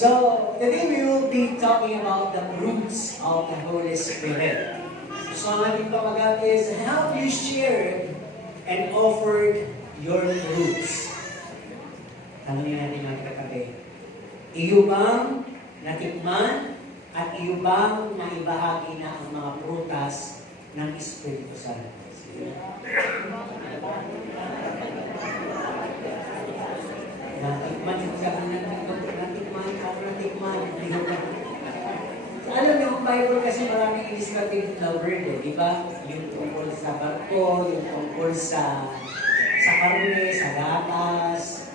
So, today we will be talking about the fruits of the Holy Spirit. So, ang ating pamagat is, how you shared and offered your fruits. Tanongin natin ang katabi. Iyo bang natikman at iyo bang naibahagi na ang mga prutas ng Espiritu Santo? Natikman yung sabi natikman. Alam niyo, ang Bible kasi maraming illustrative na word, di ba? Yung tungkol sa barko, yung tungkol sa karne, sa gatas,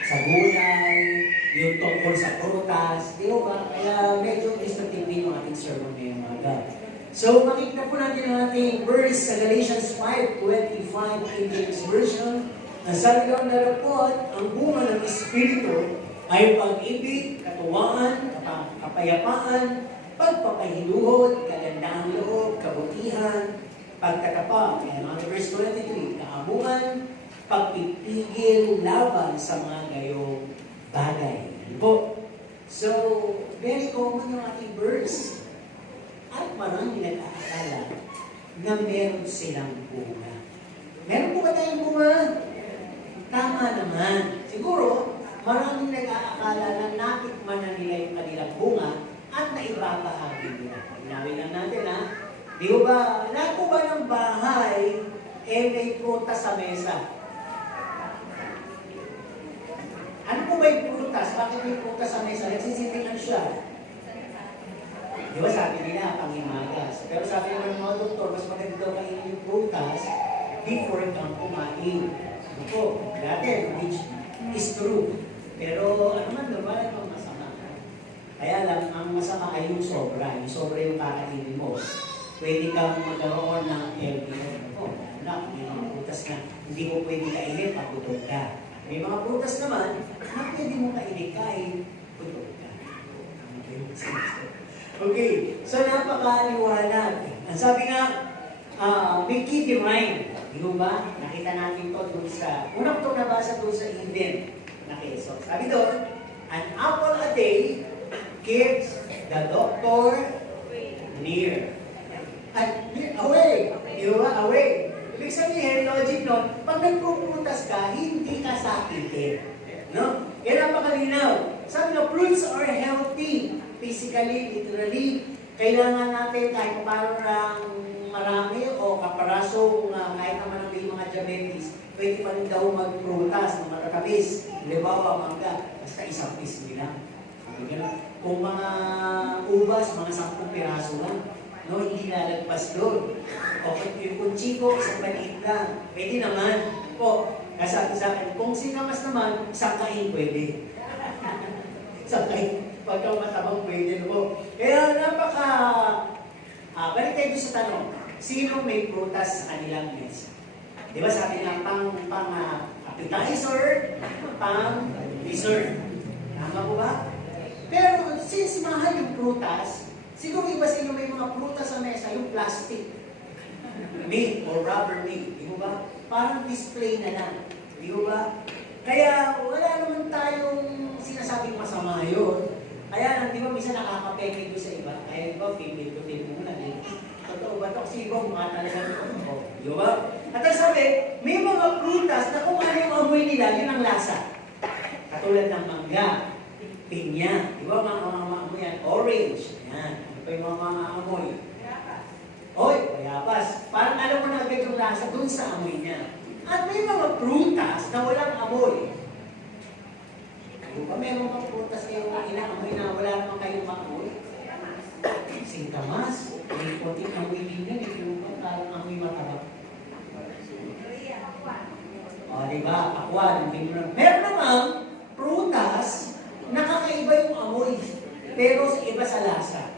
sa gulay, yung tungkol sa prutas, di ba? Kaya medyo illustrative din yung ating sermon ngayong umaga. So, makikita po natin ang ating verse sa Galatians 5:25 King James Version. Ang sabi doon na report, ang bunga ng Espiritu ay pag-ibig, katuwaan, kapayapaan, pagpapahinuhod, kagandahang loob, kabutihan, pagtatapang. And on verse 23, kaamuan, pagpipigil laban sa mga gayong bagay. Po. So, very common yung ating verse. At maraming nag-aakala na meron silang bunga. Meron po ba tayong bunga? Tama naman. Siguro, maraming nag-aakala na natikman na nila yung kanilang bunga at naibabahagi nila. Inawin lang natin, ha? Di ba, lahat po ba ng bahay may prutas sa mesa? Ano po ba yung prutas? Bakit may prutas sa mesa? Nagsisitingan siya. Di ba sabi nila, pangimagas. Pero sabi naman ng mga doktor, mas maganda daw kainin yung prutas before kang kumain. Ito, dati, which is true. Pero ano man, wala namang masama. Kaya lang, ang masama ay yung sobra. Yung sobra yung kakainin mo. Pwede kang magkaroon ng LDL. May mga prutas na hindi mo pwede kainin pag gutom ka. May mga prutas naman na pwede mo kainin kahit gutom ka. Okay, so napakaliwanag. Ang sabi nga, may key divine. Di ba? Nakita natin to doon sa, unang ito nabasa doon sa Eden. Okay, so sabi doon, an apple a day keeps the doctor near. At away. Di ba? Away. Ibig sabihin, logic nun, pag nagpuprutas ka, hindi ka sakitin. No? Yan napakalinaw. Sabi nga, fruits are healthy. Physically, literally, kailangan natin kahit parang marami o kaparasong kahit naman ang may mga diabetes, pwede pa rin daw magprutas ng matatamis. Halimbawa, mangga, basta isang piece nila. Kung mga ubas, mga 10 piraso lang, no, hindi lalagpas doon. O kung chiko, isang maliit lang. Pwede naman. Po, kasabi sa akin, kung sinamas naman, isang kain pwede. Isang kain. Pagka matabang pwede po. Kaya balik tayo sa tanong, sino may prutas sa kanilang mesa? Di ba sabi nga, pang appetizer, pang dessert. Tama po ba? Pero since mahal yung prutas, siguro iba sa inyo may mga prutas sa mesa, yung plastic. Meat or rubber meat. Di ba? Parang display na lang. Di ba? Kaya wala naman tayong sinasabing masama yun. Kaya lang, di ba, minsan nakakapeke doon sa iba. Kaya di ba, favorite ko din muna. Totoo ba ito? Kasi iba, mukha talaga ito. Di ba? At ang sabi, may mga prutas na kung ano yung amoy nila, yun ang lasa. Katulad ng mangga, pinya. Di ba, mga amoy yan? Orange. Yan. Ano pa yung mga amoy? Oy, bayabas. Parang alam mo na agad yung lasa doon sa amoy niya. At may mga prutas na walang amoy. Kung meron pang prutas kayong inaamoy na wala naman kayong maamoy, singkamas, may konting amoy din yan, yung parang amoy matabak. O, diba? Pakwan, meron namang prutas, nakakaiba yung amoy, pero iba sa lasa.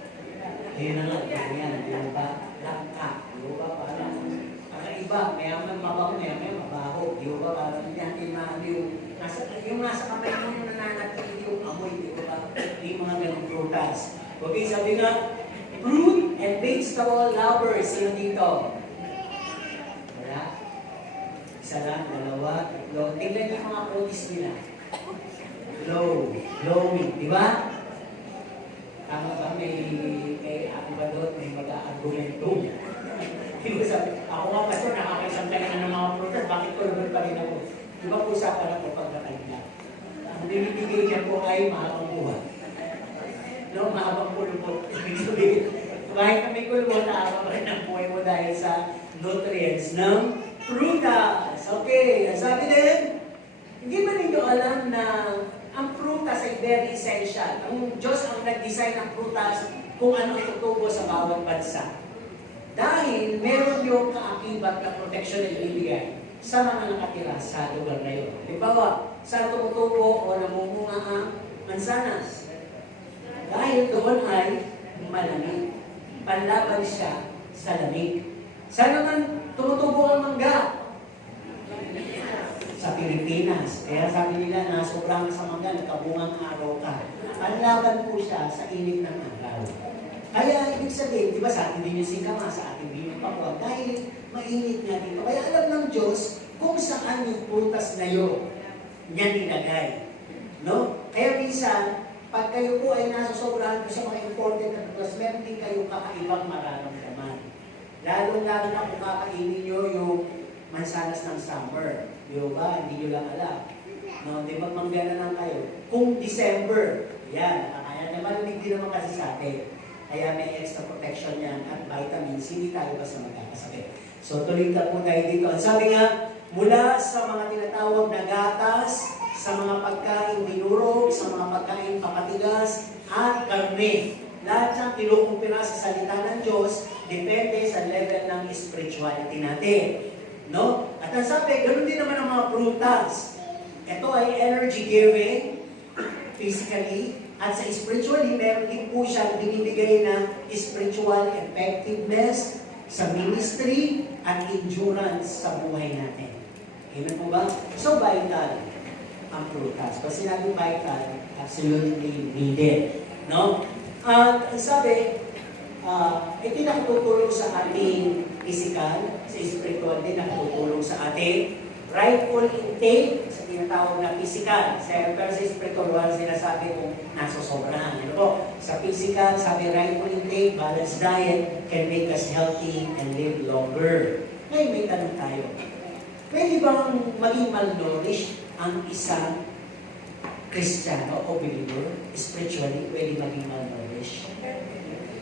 Ayun na nga, yan, yung ba? Langka, yung ba? Parang kakaiba, mayaman mabaho, mayaman mabaho, yung ba? Parang natin na yung nasa kamay mo yung nananatili yung amoy, di ba? Yung mga ganong prutas. Okay, sabi nga, fruit and vegetable lovers, sino dito? Wala? Isa lang, dalawa, tatlo. Tingnan yung mga produce nila. Glowing, di ba? Tama ba? May ano ba doon? May mag-argumento. Diba sabi, ako nga pastor, nakakaisang tayo na ng mga prutas, bakit ko naman pa rin ako? Diba po usapan ako pagkakanda? Ang binibigay niya po ay mahabang buhay. No, mahabang kulubot. Ibig sabihin, kahit na may kulubot, nakakaba rin ang buhay mo dahil sa nutrients ng prutas. Okay, ang sabi din, hindi ba ninyo alam na ang prutas ay very essential? Ang Diyos ang nag-design ng prutas kung ano tutubo sa bawat bansa. Dahil meron yung kaakibat na protection na ibibigay sa mga nakatira sa lugar na yun. Halimbawa, saan tumutubo o namumunga ang mansanas? Dahil doon ay malamig. Panlaban siya sa lamig. Saan naman tumutubo ang mangga? Sa Pilipinas. Kaya sabi nila na sobrang sa mangga, nagkabungang araw ka. Panlaban po siya sa init ng araw. Kaya ibig sabihin, di ba sa atin din yung singkama, sa atin din yung pakwa, dahil mainit nga dito. Kaya alam ng Diyos kung saan yung prutas na yun niya nilagay. No? Kaya minsan, pag kayo po ay nasusobrahan po sa mga important na prutas, meron din kayong kakaibang mararamdaman. Lalo-lalo na kung kakainin nyo yung mansanas ng summer. Di ba? Hindi nyo lang alam. No? Di ba magmangga na lang kayo? Kung December, yan, kaya malamig din naman kasi sa atin. Kaya may extra protection yan at vitamins, hindi tayo basta magkakasakit. So tuloy ka po tayo dito. Ang sabi nga, mula sa mga tinatawag na gatas, sa mga pagkain dinurog, sa mga pagkain papatigas, at karne. Lahat siyang kinukumpira sa salita ng Diyos, depende sa level ng spirituality natin. No? At ang sabi, ganoon din naman ang mga prutas. Ito ay energy giving, physically, at sa spiritually, meron din po siyang binibigay na spiritual effectiveness sa ministry at endurance sa buhay natin. Amen po ba? So, vital ang prutas. Pag sinabing vital, absolutely needed. No? At sabi, ito nakatutulong sa ating physical, sa spiritual din nakatutulong sa ating rightful intake, sa tinatawag na physical. Pero sa spiritual, wala sinasabi kung nasosobrahan. Ano po? Sa physical, sabi rightful intake, balanced diet can make us healthy and live longer. Ngayon may tanong tayo. Pwede bang maging malnourished ang isang Kristiyano o believer? Spiritually, pwede maging malnourished?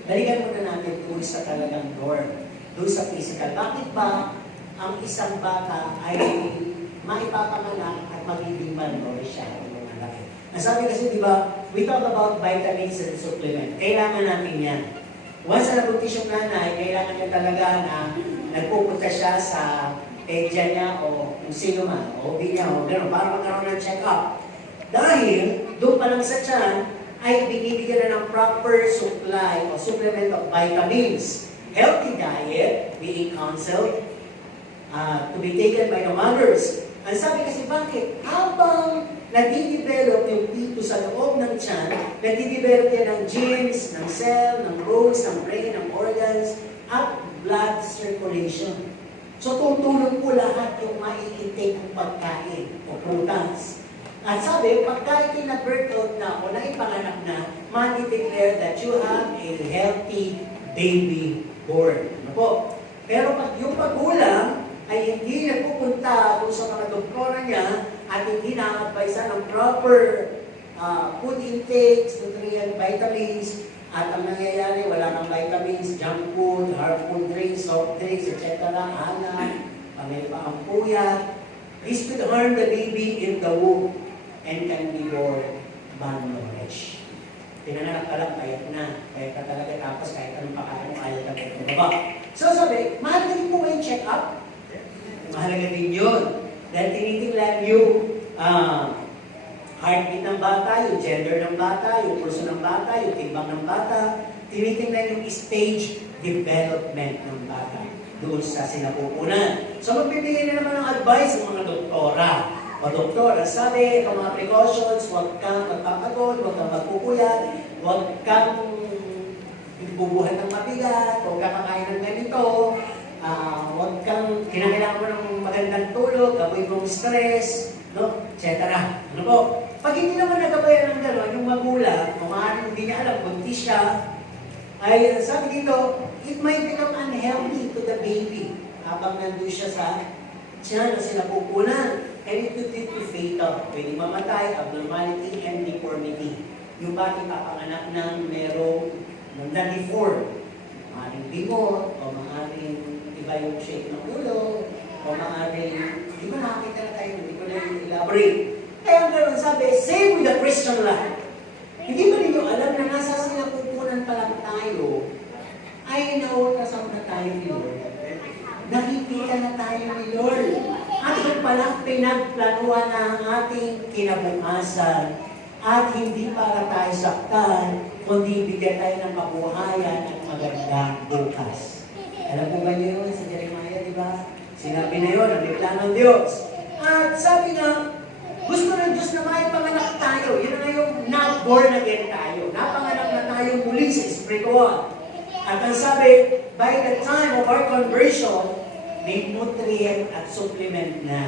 Balikan muna natin doon sa talagang norm, doon sa physical. Bakit ba ang isang bata ay maipapanganak at magiging malnourished siya kung lumalaki? Nasabi kasi, di ba, we talk about vitamins and supplement. Kailangan natin yan. Once na nabuntis yung nanay, kailangan niya talaga na nagpupunta siya sa pedya niya o kung sino man, o OB niya, o gano'n, para magkaroon ng check-up. Dahil, doon pa lang sa tiyan, ay binibigyan na ng proper supply o supplement of vitamins. Healthy diet, being counseled, to be taken by the mothers. Ang sabi kasi, bakit? Habang nadidevelop yung pito sa loob ng tiyan, nadidevelop yan ng genes, ng cell, ng bones, ng brain, ng organs, at blood circulation. So, tutulong po lahat yung mai-intake ng pagkain o prutas. At sabi, pagka ito'y na-birth out na o naipanganak na, ma-declare that you have a healthy baby born. Ano po? Pero pag yung pagulang ay hindi nagpupunta doon sa mga doktora niya at hindi na-advise ng proper food intakes, nutrient, vitamins, at ang nangyayari, wala ng vitamins, junk food, hard food drinks, soft drinks, etc. Anak, may paampuyat. This could harm the baby in the womb and can be born malnourished. Pinanganak ka lang, payat na. Payat ka talaga, tapos kahit anong pakain mo, ayaw ka ito baba. So sabi, mahalaga din po yung check-up. Mahalaga din yun. Dahil tinitingnan yung heartbeat ng bata, yung gender ng bata, yung pulso ng bata, yung timbang ng bata. Tinitingnan yung stage development ng bata doon sa sinapupunan. So magbibigay na naman ng advice ng mga doktora. O doktor, sabi, itong mga precautions, huwag kang magpapagod, huwag kang magpupuyat, huwag kang bubuhat ng mabigat, huwag kang kakain ng ganito, huwag kang kinakailangan mo ng magandang tulog, gaboy mong stress, no? Etc. Ano po? Pag hindi naman nagabayan ng gano'n, yung magulang, o maaaring hindi niya alam, buntis siya, ay sabi dito, it might become unhealthy to the baby habang nandun siya sa tiyan na sinapupunan. And it could lead to fatal. Pwede mamatay, abnormality, and deformity. Yung bata papanganak ng merong na-deform. Maaaring bigot, o maaaring iba yung shape ng ulo, o maaaring, di ba nakakita na tayo, hindi ko na elaborate. Kaya ganoon sabi, same with the Christian life. Hindi ba ninyo alam na nasa sinapupunan pa lang tayo, ay nauutasang na tayo ni Lord. Nakikita na tayo ni Lord. At yung palang pinagplanuhan na ang ating kinabukasan at hindi para tayo saktan, kundi bigyan tayo ng kabuhayan at magandang bukas. Alam po ba niyo yun sa Jeremiah, di ba? Sinabi na yun, ang plano ng Diyos. At sabi nga, gusto ng Diyos na maipanganak tayo. Yun na yung not born again tayo. Napanganak na tayo muli sa spiritual. At ang sabi, by the time of our conversion, may nutrient at supplement na.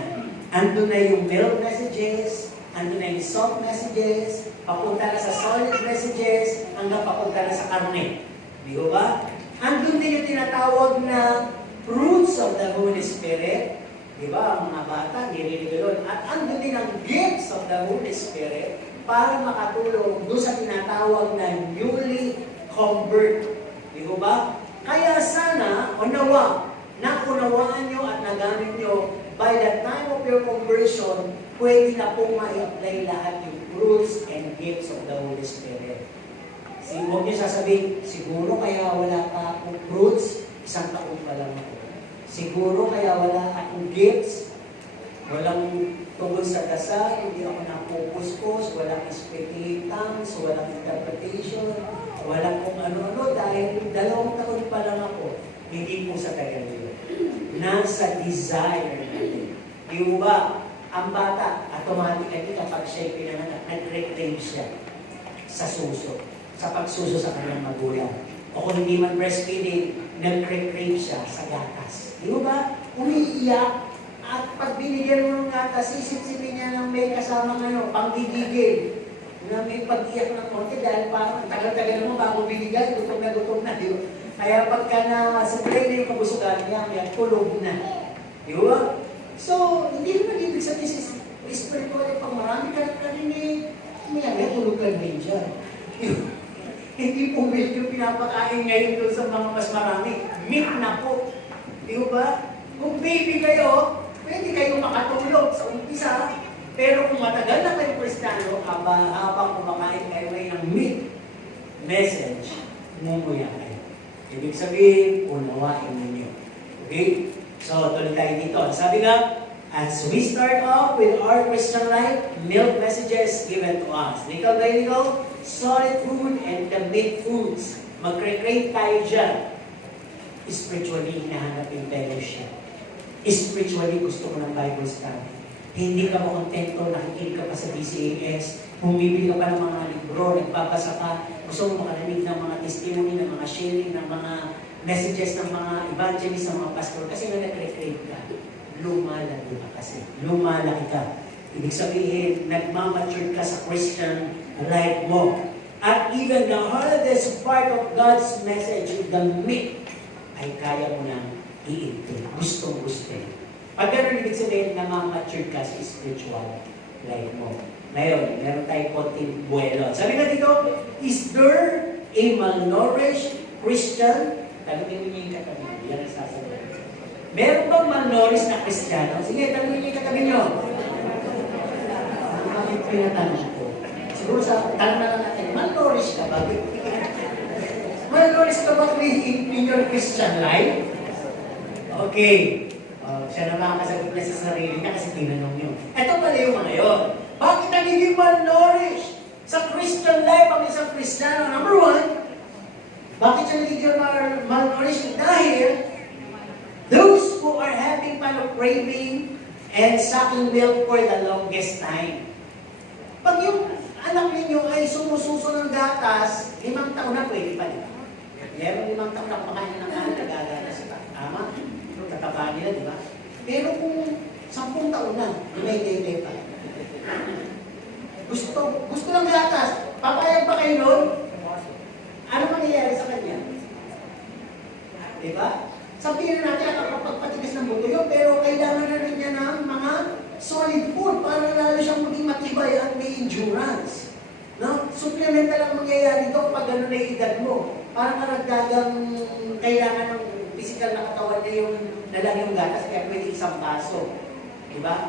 Ando na yung milk messages, ando na yung soft messages, papunta na sa solid messages, hanggang papunta na sa karne. Di ba? Andun din yung tinatawag na fruits of the Holy Spirit. Di ba? Ang mga bata, nililigalon. At andun din ang gifts of the Holy Spirit para makatulong doon sa tinatawag na newly convert. Di ba? Kaya sana, o nawa, naunawaan nyo at nagamit nyo, by the time of your conversion, pwede na pong ma-apply lahat yung fruits and gifts of the Holy Spirit. Huwag nyo sasabihin, siguro kaya wala pa akong fruits, isang taon pa lang ako. Siguro kaya wala akong gifts, walang tungkol sa dasal, hindi ako napupuspos, walang speaking tongues, walang interpretation, walang kung ano-ano, dahil 2 taon pa lang ako. Hindi po sa tagal yun. Nasa desire natin. Di ba, ang bata, automatically kapag siya'y pinanganak, nag-reclaim siya sa suso, sa pagsuso sa kanyang magulang. O kung hindi man breastfeeding, nag-reclaim siya sa gatas. Di ba? Umiiyak, at pag binigyan mo ng gatas, isip-sipin niya ng may kasamang panggigigil, na may pag-iyak ng konti dahil parang tagal-tagal mo bago binigay, gutom na, di ba? Kaya pagka na sa training yung kabusugan niya, may tulog na. Di ba? So, hindi naman ibig sabihin sa spiritual pag marami ka narinig, may tulog ka rin dyan. Hindi po milk yung pinapakain ngayon doon sa mga mas marami. Meat na po. Di ba? Kung baby kayo, pwede kayo makatulog sa umpisa. Pero kung matagal na kayo Kristiyano, habang kumakain kayo ng meat message, mumuya kayo. Ibig sabihin, unawain ninyo. Okay? So, tuloy tayo dito. Sabi nga, as we start off with our Christian life, milk messages given to us. Little by little, solid food and the meat foods. Magre-crave tayo dyan. Spiritually, hinahanap yung fellowship. Spiritually, gusto ko ng Bible study. Hindi ka mo kontento, nakikinig ka pa sa DCAS, bumibili ka pa ng mga libro, nagbabasa ka, gusto mo makarinig ng mga testimony, ng mga sharing, ng mga messages ng mga evangelists, ng mga pastor, kasi nga nag-reclaim ka. Lumalaki ka kasi. Lumalaki ka. Ibig sabihin, nagmamature ka sa Christian life mo. At even the hardest part of God's message, the meat, ay kaya mo nang iintay. Gusto. Pag gano'n, ibig sabihin, namamature ka sa spiritual life mo. Ngayon, meron tayong konting buwelo. Sabi nga dito, is there a malnourished Christian? Tanungin niyo yung katabi niyo. Yan ang sasabihin. Meron bang malnourished na Kristiyano? Sige, tanungin niyo yung katabi niyo. Bakit pinatanong ko? Siguro sa tanong na lang natin, malnourished ka ba? Malnourished ka ba in your Christian life? Okay. Siya na makakasagot na sa sarili niya kasi tinanong niyo. Ito pala yung mga yun. Bakit nagiging malnourished sa Christian life ang isang Kristiyano? Number one, bakit siya nagiging malnourished? Dahil those who are having craving and sucking milk for the longest time. Pag yung anak ninyo ay sumususo ng gatas, 5 taon na pwede pa nila. Meron 5 taon na kumakain ng nagagatas pa. Tama? Tataba nila, di ba? Pero kung 10 taon na, may pa. Gusto ng gatas. Papayag pa kayo nun? Sabihin na natin, nakakapagpatigas ng buto yun, pero kailangan na rin niya ng mga solid food para lalo siyang maging matibay at may endurance. No? Supplemental ang mangyayari doon pag gano'n na edad mo. Parang karagdagang kailangan ng physical na katawan niya yung nalang yung gatas, kaya pwede isang baso. Diba?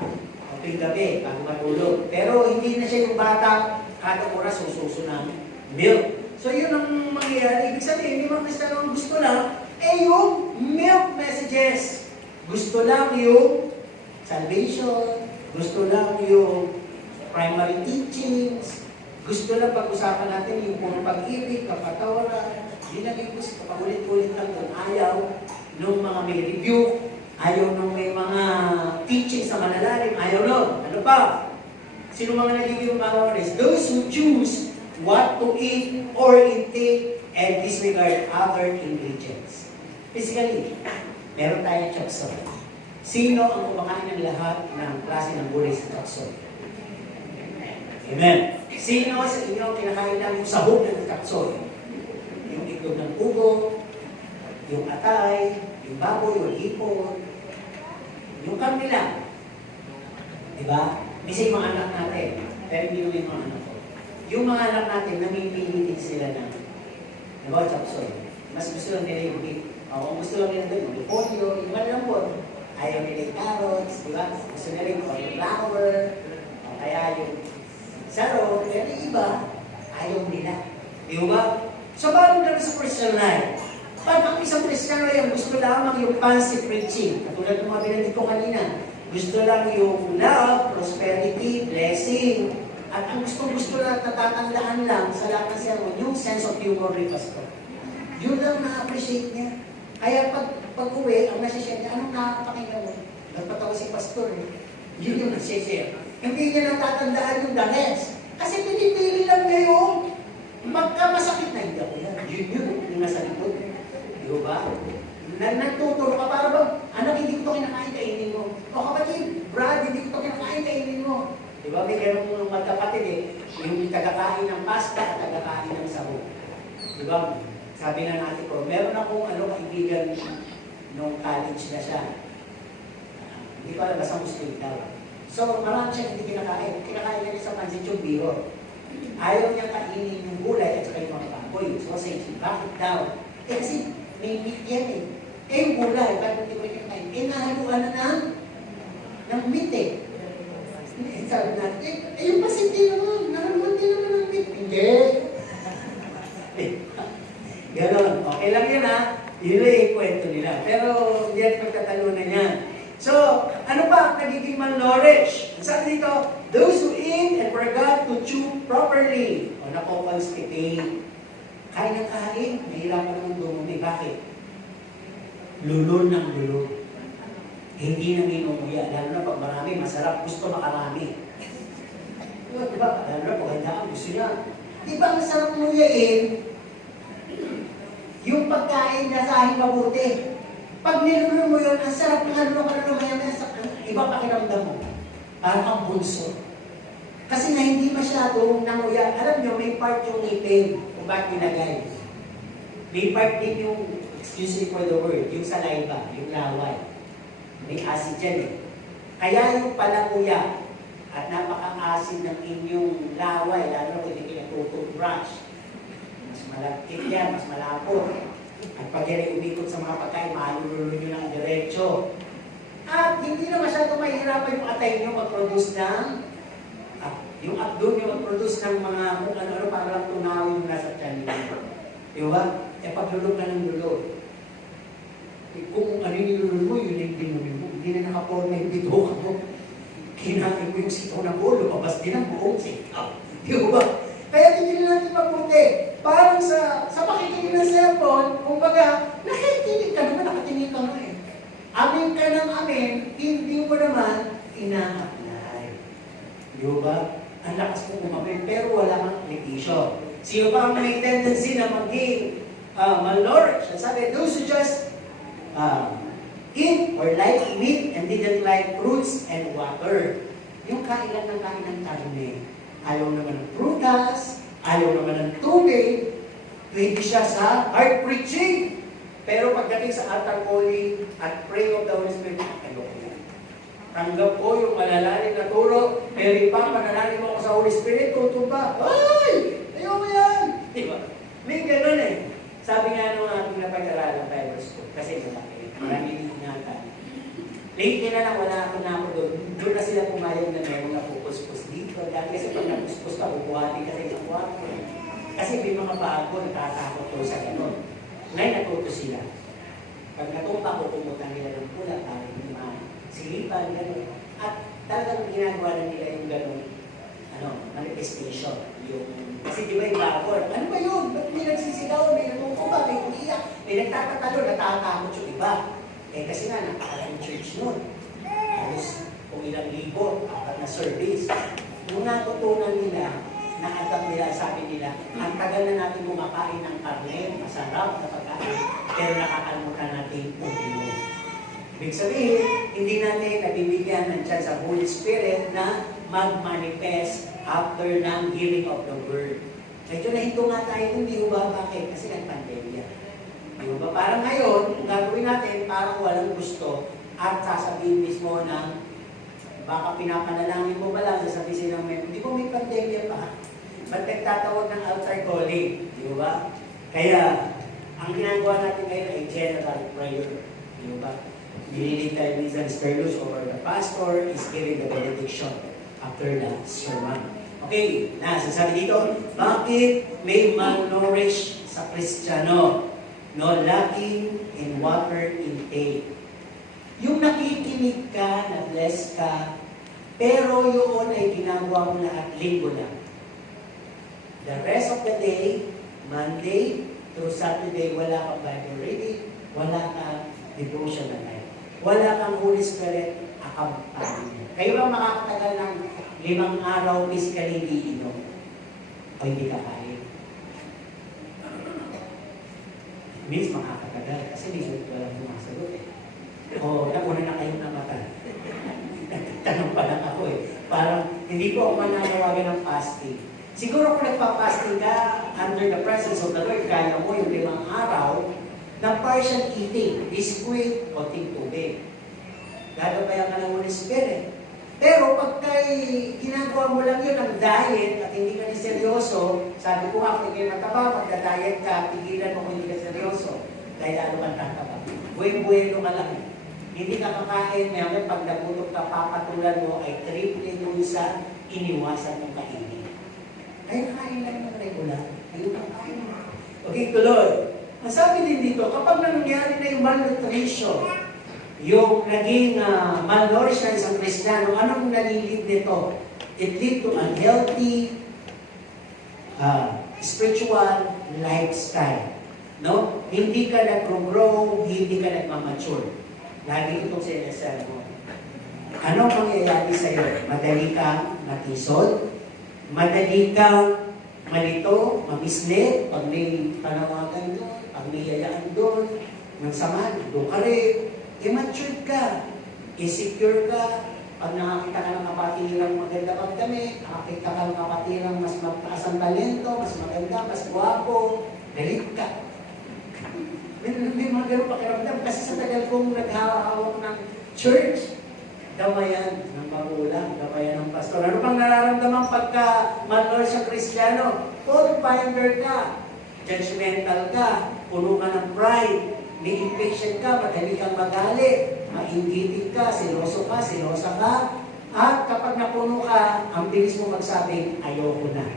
O tuwing gabi, bago matulog. Pero hindi na siya yung bata, kada oras sususo ng milk. So yun ang mangyayari. Ibig sabihin, hindi mga Kristiyano ang gusto lang, yung milk messages. Gusto lang yung salvation, gusto lang yung primary teachings, gusto lang pag-usapan natin yung puro pag-ibig, kapatawaran, yun lang yung gusto, paulit-ulit lang kung ayaw nung mga may review, ayaw nung may mga teachings sa malalalim, ayaw nun. Ano pa? Sino mga nagiging followers? Those who choose what to eat or intake and disregard other ingredients. Physically, meron tayong chop suey. Sino ang kumakain ng lahat ng klase ng gulay sa chop suey? Amen. Sino sa inyo kinakain lang yung sahog ng chop suey? Yung itlog ng ugo, yung atay, yung baboy, yung hipon, yung karne lang. Diba? Bisa yung mga anak natin, pero hindi yung mga anak ko. Yung mga anak natin, namimili din sila ng chop suey. Mas gusto lang nila yung beef. Kung gusto lang nila doon, yung polio, yung malambot. Ayaw nila yung carrots, di ba? Gusto nila yung cauliflower, o kaya yung saro, pero yung iba, ayaw nila. Di ba? So, paano na sa Christian life? Pag ang isang Kristiyano ay gusto lamang yung fancy preaching, katulad ng mga binanggit ko kanina, gusto lang yung love, prosperity, blessing, at ang gusto na natatandaan lang sa lahat ng sermon, yung sense of humor ni Pastor. Yun lang na-appreciate niya. Kaya pag-uwi, ang nasishare niya, anong nakakapakinggan mo? Nagpatawa si Pastor eh. Yun yung nasishare. Hindi niya natatandaan yung the rest. Kasi pinipili lang niya yung magkamasakit na hindi ako yan. Yun yung nasa likod. Di ba? Nagtuturo ka para bang, anak, hindi ko ito kinakain, kainin mo. O kapatid, Brad, hindi ko ito kinakain, kainin mo. Di ba? May ganun magkapatid eh. Yung tagakain ng pasta at tagakain ng sahog. Di ba? Sabi na natin ko, meron akong kaibigan nung college na siya. Hindi pa alam, basta Muslim daw. So, marami siya hindi kinakain. Kinakain niya sa pansit yung bihon. Ayaw niya kainin yung gulay at saka yung mga baboy. So, say, bakit daw? Kasi may meat yan eh. Yung gulay, bakit hindi ko kinakain? Nahaluan na ng meat eh. Sabi natin, yung pasit din naman, nahaluan din naman ng meat. Hindi. Ganon. Okay lang yun ha. Yun lang yung kwento nila. Pero hindi yan pagtatalunan yan. So, ano pa nagiging malnourished? Sabi dito, those who eat and forgot to chew properly. O napo-constipate. Kain ng kain, mahirapan naman dumumi. Bakit? Lulol ng lulol. Hindi na minumuya. Lalo na pag marami, masarap. Gusto makarami. Diba? Lalo na pag handaan, gusto niya. Diba ang sarap muyain? Yung pagkain na sahing mabuti. Pag nilulong mo yun, ang sarap ng halulong maya-maya sa iba pakiramdam mo. Parang ang bunso. Kasi na hindi masyadong nanguya. Alam nyo, may part yung ngipin kung bakit nilagay. May part din yung, excuse me for the word, yung saliva, yung laway. May acid dyan eh. Kaya yung palanguya at napaka-acid ng inyong laway, lalo kung hindi pinatutubrush. Mas malagkit yan, mas malapot. At pag yan umikot sa mga pagkain, malululo nyo ng diretso. At hindi na masyadong mahirapan yung atay nyo mag-produce ng, yung abdomen nyo mag-produce ng mga kung ano-ano para lang tunawin yung nasa tiyan nyo. Diba? E paglulog na ng lulog. Kung ano yung nilulog mo, yun yung dinumin mo. Hindi na nakaporma yung bituka mo. Kinain mo yung sitaw na buo, lumabas din ang buong sitaw. Diba? Kaya titignan natin mabuti. Parang sa pakikinig ng cellphone, kumbaga, nakikinig ka naman, nakatingin ka nga eh. Amin ka ng amin, hindi mo naman ina-apply. Di ba? Ang lakas mo kumamin, pero wala kang application. Sino pa ang may tendency na maging malnourished? Sabi, those who just eat or like meat and didn't like fruits and water. Yung kailan ng kain ng karne. Ayaw naman ng prutas, ayaw naman ng tubig, pwede siya sa hard preaching. Pero pagdating sa altar calling at praying of the Holy Spirit, ayoko yan. Tanggap ko yung malalalim na turo, pero ipapanalalim mo ako sa Holy Spirit, tutumba. Ay! Ayoko yan! Diba? May ganun eh. Sabi nga nung ating napag-aralan Bible School, kasi malaki, maraming ingatan. Lately na lang, wala ako na ako doon. Doon na sila pumayag na meron na pupus-pus dito. Dati kasi pag napus-pus ka, bubuhatin kasi sa kwarto. Kasi may mga bago, natatakot ko sa gano'n. Ngayon natuto sila. Pag natumpa ko, pumutan nila ng pula para hindi masilipan, gano'n. At talagang ginagawa na nila yung gano'n, manifestation. Kasi di ba yung bago, ano ba yun? Ba't may nagsisigaw, may natutumba, may umiyak, may nagtatatalo, natatakot yung iba. Eh kasi nga, napakalang church nun. Halos kung ilang libo, apat na service. Nung natutunan nila, na-adapt nila, sabi nila, ang tagal na natin kumakain ng karne, masarap na pagkain, pero nakakalimutan natin uminom. Ibig sabihin, hindi natin nabibigyan ng chance sa Holy Spirit na mag-manifest after ng hearing of the word. Medyo nahinto nga tayo, hindi ba? Bakit? Kasi nag-pandemya. Di ba? Parang ngayon, kung gagawin natin, parang walang gusto at sasabihin mismo na baka pinapanalangin mo ba lang, sasabihin ng member, di ba may pandemya pa? Ba't nagtatawag ng altar calling? Di ba? Kaya, ang ginagawa natin ngayon ay general prayer. Di ba? Nililig tayo minsan spirituals over the pastor is giving the benediction after the sermon. Okay, sasabi dito, bakit may malnourish sa Kristiyano? No, lacking in water intake. Yung nakikinig ka, na-bless ka, pero yun ay ginagawa mo na at linggo lang. The rest of the day, Monday through Saturday, wala kang Bible reading, wala kang devotion na life. Wala kang Holy Spirit, akampanya. Kayo ba makakatagal ng 5 araw physically hindi inom? O hindi ka kain? Means makakatagal. Kasi minsan walang sumasagot eh. O nauna na kayong namatay. Tanong pa lang ako eh. Parang hindi ko ako mananawagan ng fasting. Siguro kung nagpa-fasting ka under the presence of the Lord, kaya mo yung 5 araw ng partial eating, biskuit o tubig. Gagabayan ka ng Holy Spirit. Pero pagka ginagawa mo lang yun ang diet at hindi ka ni seryoso, sabi ko nga, kung hindi mataba, magda-diet ka, pigilan mo kung hindi ka seryoso. Dahil lalo kang tataba. Buhay-buhay ka lang. Hindi ka kakain, mayroon pag nagutok ka, papatulan mo ay triple doon sa iniwasan mong kainin. Kaya kain lang ng regular. Ayun ang kain mo. Okay, tuloy. Ang sabi din dito, kapag nangyari na yung malnutrition, yung naging malnourishment sa Kristiyano, anong nalilid nito? It lead to unhealthy spiritual lifestyle. No? Hindi ka nag-grow, hindi ka nagmamature. Lagi itong sinasal mo. Anong mangyayari sa'yo? Madali kang matisod, madali kang malito, mamislit, pag may panawagan doon, pag may yayaan doon, ng sama, doon ka rin. Immature ka, insecure ka, pag nakakita ka ng kapatirang maganda pagdami, nakakita ka ng kapatirang mas magtaas ang talento, mas maganda, mas guwapo, galit ka. May mga ganun pakiramdam kasi sa tagal kong naghahawak ng church, damayan ng magulang, damayan ng pastor. Ano pang nararamdaman pagka malnourished sa Kristiyano? Fault finder ka, judgmental ka, puno ka ng pride, may impatient ka, madali kang magalit, mainggitin ka, silosa ka, at kapag napuno ka, ang bilis mo magsabing, ayoko na.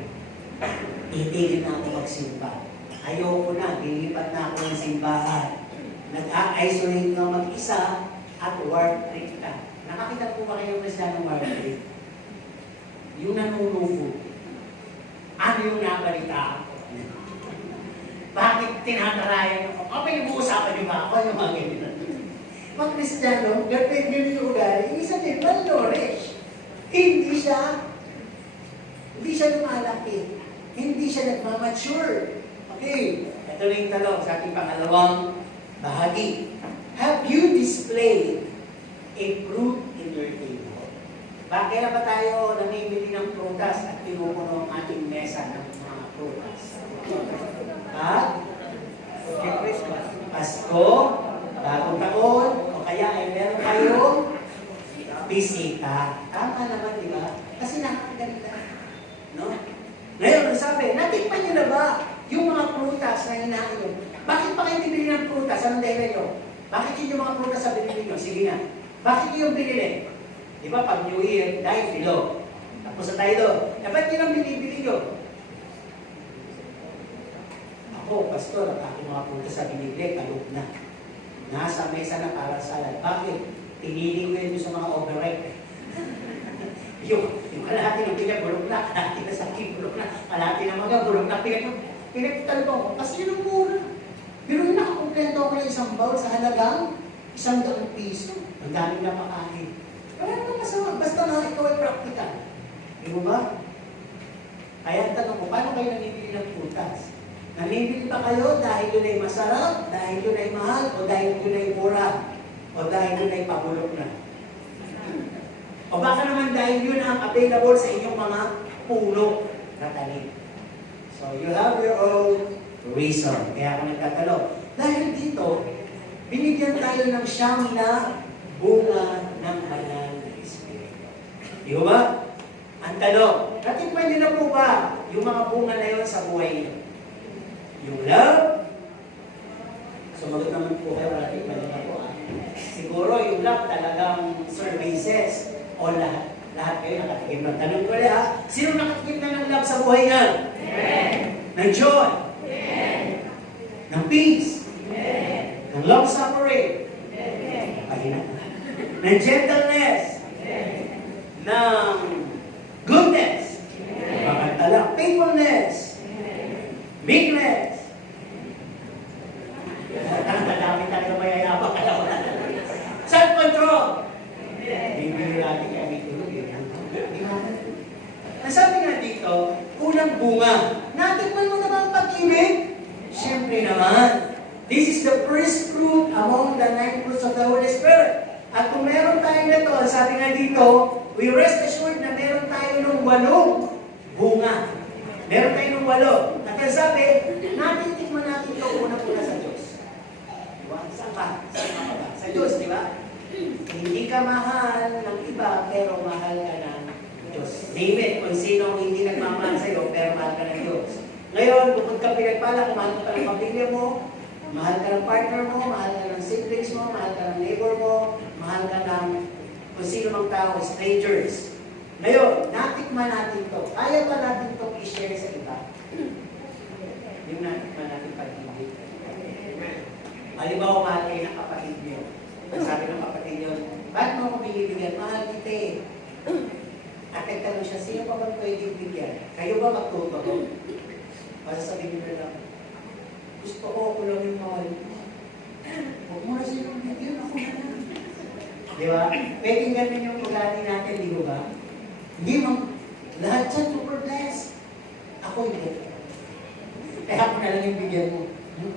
Itigil na ako magsimba. Ayoko na, dilipat na ako ng simbahan. Nag-isolate na mag-isa at warp trip ka. Nakakita po ba kayo Kristiyano warp trip? Yung nanunugo. Ano yung nabalita ako? Bakit tinatarayan ako? Ako yung uusapan niyo ba? Ako yung mga ganyan. Mga Kristiyano, ganyan yung ugali, isa din, malnourished. Hindi siya lumalaki. Hindi siya nagmamature. Okay, ito na yung tanong sa ating pangalawang bahagi. Have you displayed a fruit in your table? Bakit na ba tayo namimili ng prutas at pinupuno ang ating mesa ng mga prutas? Ha? Okay, Christmas. Pasko, prutas na hinahin nyo. Bakit pa kayo bibili ng prutas? Anong dahilan nyo? Bakit yun yung mga prutas sa binili nyo? Sige nga. Bakit yun yung binili? Di ba, pag New Year, dahil filo. Tapos na tayo doon. Ba't yun ang binibili nyo? Ako, pastor, at aking mga prutas sa binili, kalog na. Nasa mesa na para salad. Bakit? Pinili ko yun sa mga overripe. yung kalahati ng pinag-bulok na, kalahati na sa bulok na, kalahati na mga bulok na, pinagtalbo ko. Kasi yun ang mura. Pero yung nakakomplento ako ng isang bowl sa halagang ₱100. Ang daming na makain. Wala naman masama. Basta na ikaw ay practical. Di mo ba? Kaya tanong ko, paano kayo namibili ng prutas? Namibili ba kayo dahil yun ay masarap, dahil yun ay mahal, o dahil yun ay mura, o dahil yun ay pabulok na? O baka naman dahil yun ang available sa inyong mga puno na tanim. So you have your own reason. Kaya ako nagtatanong. Dahil dito, binigyan tayo ng siyam na bunga ng banal na Espiritu. Di ba? Ang tanong, natikman niyo na po ba yung mga bunga na yun sa buhay niyo? Yung love, sumagot naman po kayo, natikman niyo na po. Siguro yung love talagang services o lahat. Lahat kayo nakatikim ng tanong ko ulit ha. Sino nakatikim na ng love sa buhay niya? Amen. Ng joy? Amen. Ng peace? Amen. Ng long suffering? Amen. Pahina. Ng gentleness? Amen. Ng goodness? Amen. Makantala. Faithfulness? Amen. Meekness? Madami talaga mayayabang ka lang. Self-control? Bibili natin kaya may tulog eh. Nasabi nga dito, unang bunga. Natikman mo na ba ang pag-ibig? Siyempre naman. This is the first fruit among the 9 fruits of the Holy Spirit. At kung meron tayo nito, sabi nga dito, we rest assured na meron tayo ng 8 bunga. Meron tayo ng 8. At ang sabi, natitikman natin ito una-una sa Diyos. Diba? Saan ka? Saan ka ba? Sa Diyos, di ba? Hindi ka mahal ng iba, pero mahal ka ng Diyos. Name it, kung sino hindi nagmamahal sa iyo, pero mahal ka ng Diyos. Ngayon, bukod ka pinagpala, kung mahal ka ng pamilya mo, mahal ka ng partner mo, mahal ka ng siblings mo, mahal ka ng neighbor mo, mahal ka ng kung sino mang tao, strangers. Ngayon, natikman natin ito. Kaya ba natin ito i-share sa iba? Yung natikman natin pag-ibig. Halimbawa, mahal kayo ng kapatid niyo. Sabi ng kapatid yun, bakit mo ako binibigyan? Mahal kita eh. At nagtanong siya, sino pa ba pwedeng bigyan? Kayo ba magtuturo? Masasabihin nyo na lang, gusto ko ako lang yung mahal mo. Huwag mo na silang bigyan, ako na lang. Di ba? Pwedeng ganun yung ugali natin, di ba? Hindi mo, lahat siya super blessed. Ako hindi. Kaya ako na lang yung bigyan mo.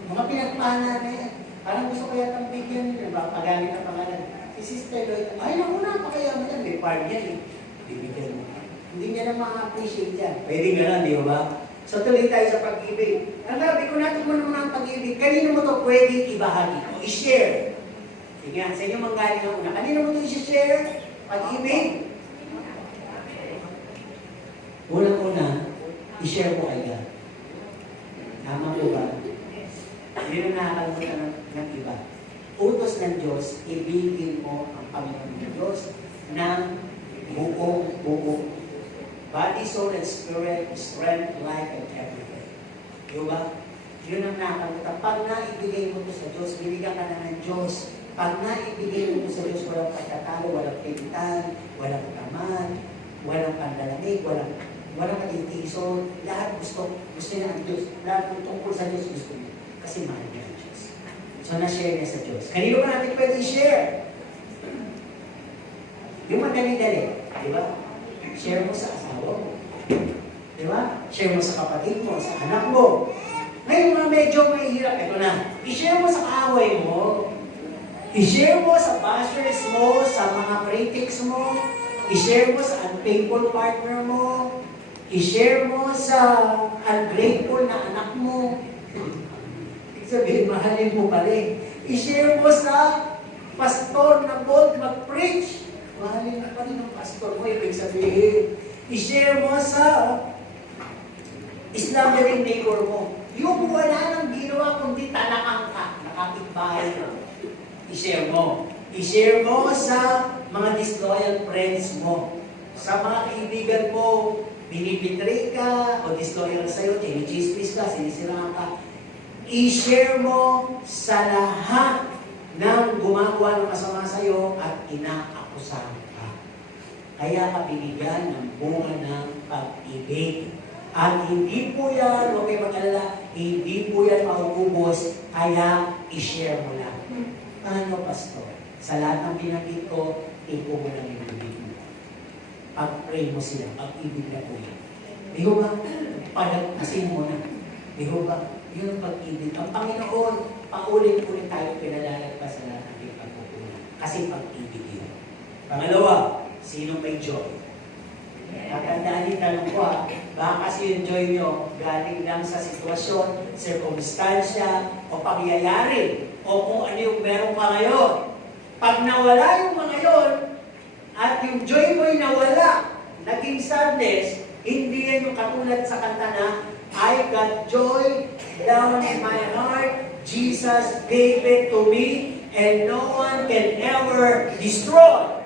Mga pinagpana na yan. Parang gusto ko yatang bigyan nyo, pagalit na pangalan. Si Sister Lloyd, ay naku na, pakayaman yan, may part yan eh. Bibigyan mo. Hindi niya na ma-appreciate yan. Pwede gano'n, di ba? So tuloy tayo sa pag-ibig. Ang sabi ko natin mo naman ang pag-ibig, kanino mo ito pwede ibahagi o i-share? Sige nga, sa inyo manggaling ang una. Kanino mo ito i-share? Pag-ibig? Unang-una, i-share mo kay God. Tama po ba? Hindi na nakakalimutan ng iba. Utos ng Diyos, ibigin mo ang Panginoon ng Diyos ng buong. Body, soul, and spirit, strength, life, and everything. Diba? Yun ang nakakalimutan. Pag naibigay mo ito sa Diyos, binigyan ka na ng Diyos. Pag naibigay mo ito sa Diyos, walang pagkatalo, walang pintan, walang kaman, walang pandalamig, walang katintiso. Lahat gusto niya ang Diyos. Lahat ng tungkol sa Diyos gusto niya. Kasi mahal niya ang Diyos. So, na-share niya sa Diyos. Kanino ba natin pwede i-share? Yung madali-dali. Di ba? Share mo sa asawa mo. Di ba? Share mo sa kapatid mo, sa anak mo. Ngayon mga medyo mahihirap. Ito na. I-share mo sa kaaway mo. I-share mo sa bashers mo, sa mga critics mo. I-share mo sa unfaithful partner mo. I-share mo sa ungrateful na anak mo. Sabihin, mahalin mo pa rin. I-share mo sa pastor na bold mag-preach. Mahalin mo pa rin ang pastor mo. Ibig sabihin, i-share mo sa Islam-loving neighbor mo. Yung wala nang i-share mo. I-share mo sa mga disloyal friends mo. Sa mga kaibigan mo, binibitray ka o disloyal sa'yo, chinichismis ka, sinisiraan ka. I-share mo sa lahat ng gumagawa ng masama sa'yo at inaakusahan ka. Kaya ka binigyan ng bunga ng pag-ibig. At hindi po yan, huwag kayo mag-alala, hindi po yan maubos, kaya i-share mo lang. Paano, Pastor? Sa lahat ng pinakit ko, ipo mo lang yung ibig mo. Pag-pray mo sila, pag-ibig na po yan. Di ba? Palagpasin mo na. Di ba? Yun ang pag-ibig. Ang Panginoon, paulit-ulit tayo pinalalagpas sa lahat ng ating pagkukulang. Kasi pag-ibig yun. Pangalawa, sino may joy? Matandaan din tanong ko baka kasi yung joy nyo galing lang sa sitwasyon, circumstansya, o pangyayari, o kung ano yung meron ka ngayon. Pag nawala yung mga yon, at yung joy mo'y nawala, naging sadness, hindi yan yung katulad sa kanta na, I got joy down in my heart, Jesus gave it to me, and no one can ever destroy.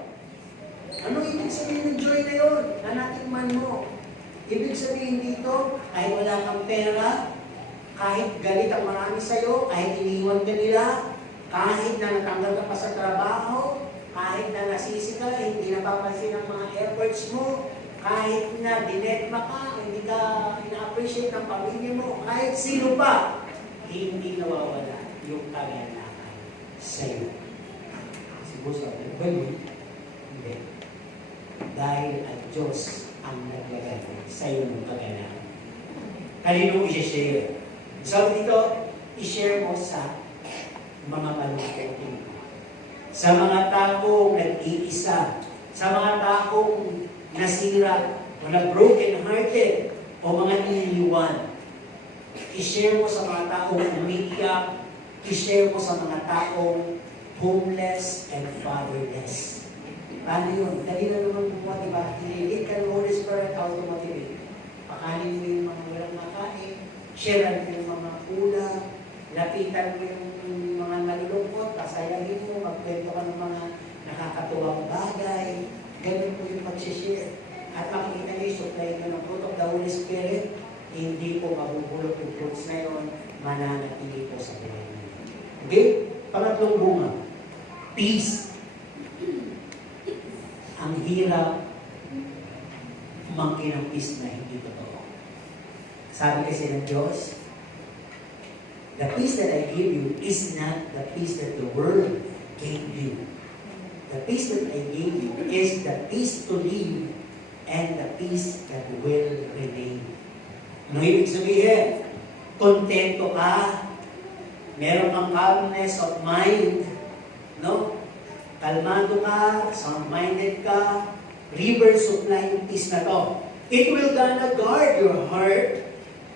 Ano ibig sabihin ng joy na yun? Na natikman mo. Ibig sabihin dito, kahit wala kang pera, kahit galit ang marami sa'yo, kahit iniwan ka nila, kahit na natanggal ka pa sa trabaho, kahit na nasisi ka, hindi napapansin ang mga efforts mo, kahit na dinetma ka, hindi ka ina-appreciate ng pamilya mo, kahit sino pa, hindi nawawala yung kagalakan sa'yo. Siguro sabi, ba yun? Hindi. Dahil ang Diyos ang naglagay sa iyo ng kagalakan. Kanino mo i-share? Sabi dito, i-share mo sa mga malungkotin. Sa mga taong nag-iisa. Sa mga taong nasira o na-broken-hearted o mga niliwan. I-share mo sa mga taong umiiyak. I-share mo sa mga taong homeless and fatherless. Paano yun? Dali na naman buwa, di ba? Hinilit ka ng Holy Spirit, how to motivate. Pakanin mo yung mga walang makain, sharean mo yung mga kulang, lapitan mo yung mga nalulungkot, pasayahin mo, magkwento ka ng mga nakakatuwang bagay. Ganun po yung mag-share. At makikita nyo yung supply nyo ng fruit of the Holy Spirit, hindi po mabubulok yung fruits na yun, mananatili po sa buhay nyo. Okay? Pangatlong bunga, peace. Ang hirap umangkin ng peace na hindi totoo. Sabi kasi ng Diyos, the peace that I give you is not the peace that the world gave you. The peace that I gave you is the peace to live and the peace that will remain. Ano ibig sabihin? Kontento ka, meron kang calmness of mind, no? Kalmado ka, sound-minded ka, river supply yung peace na to. It will gonna guard your heart.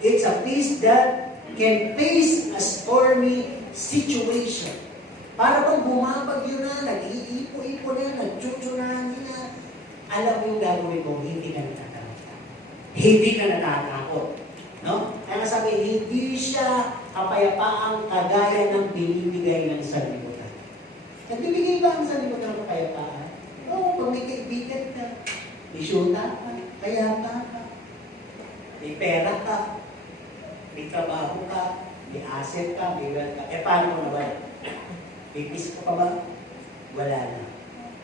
It's a peace that can face a stormy situation. Para bang bumabagyo na, nag-iipo-ipo na, nagchuchunahan na, alam mo yung gagawin mo, hindi ka natatakot. Hindi ka natatakot. No? Kaya sabi, hindi siya kapayapaang kagaya ng binibigay ng sanlibutan. Nagbibigay ba ang sanlibutan ng kapayapaan? Oo, pag may kaibigan ka, may syuta ka, kayapa ka, may pera ka, may trabaho ka, may asset ka, may wealth ka. Paano mo naman? May peace ka pa ba? Wala na.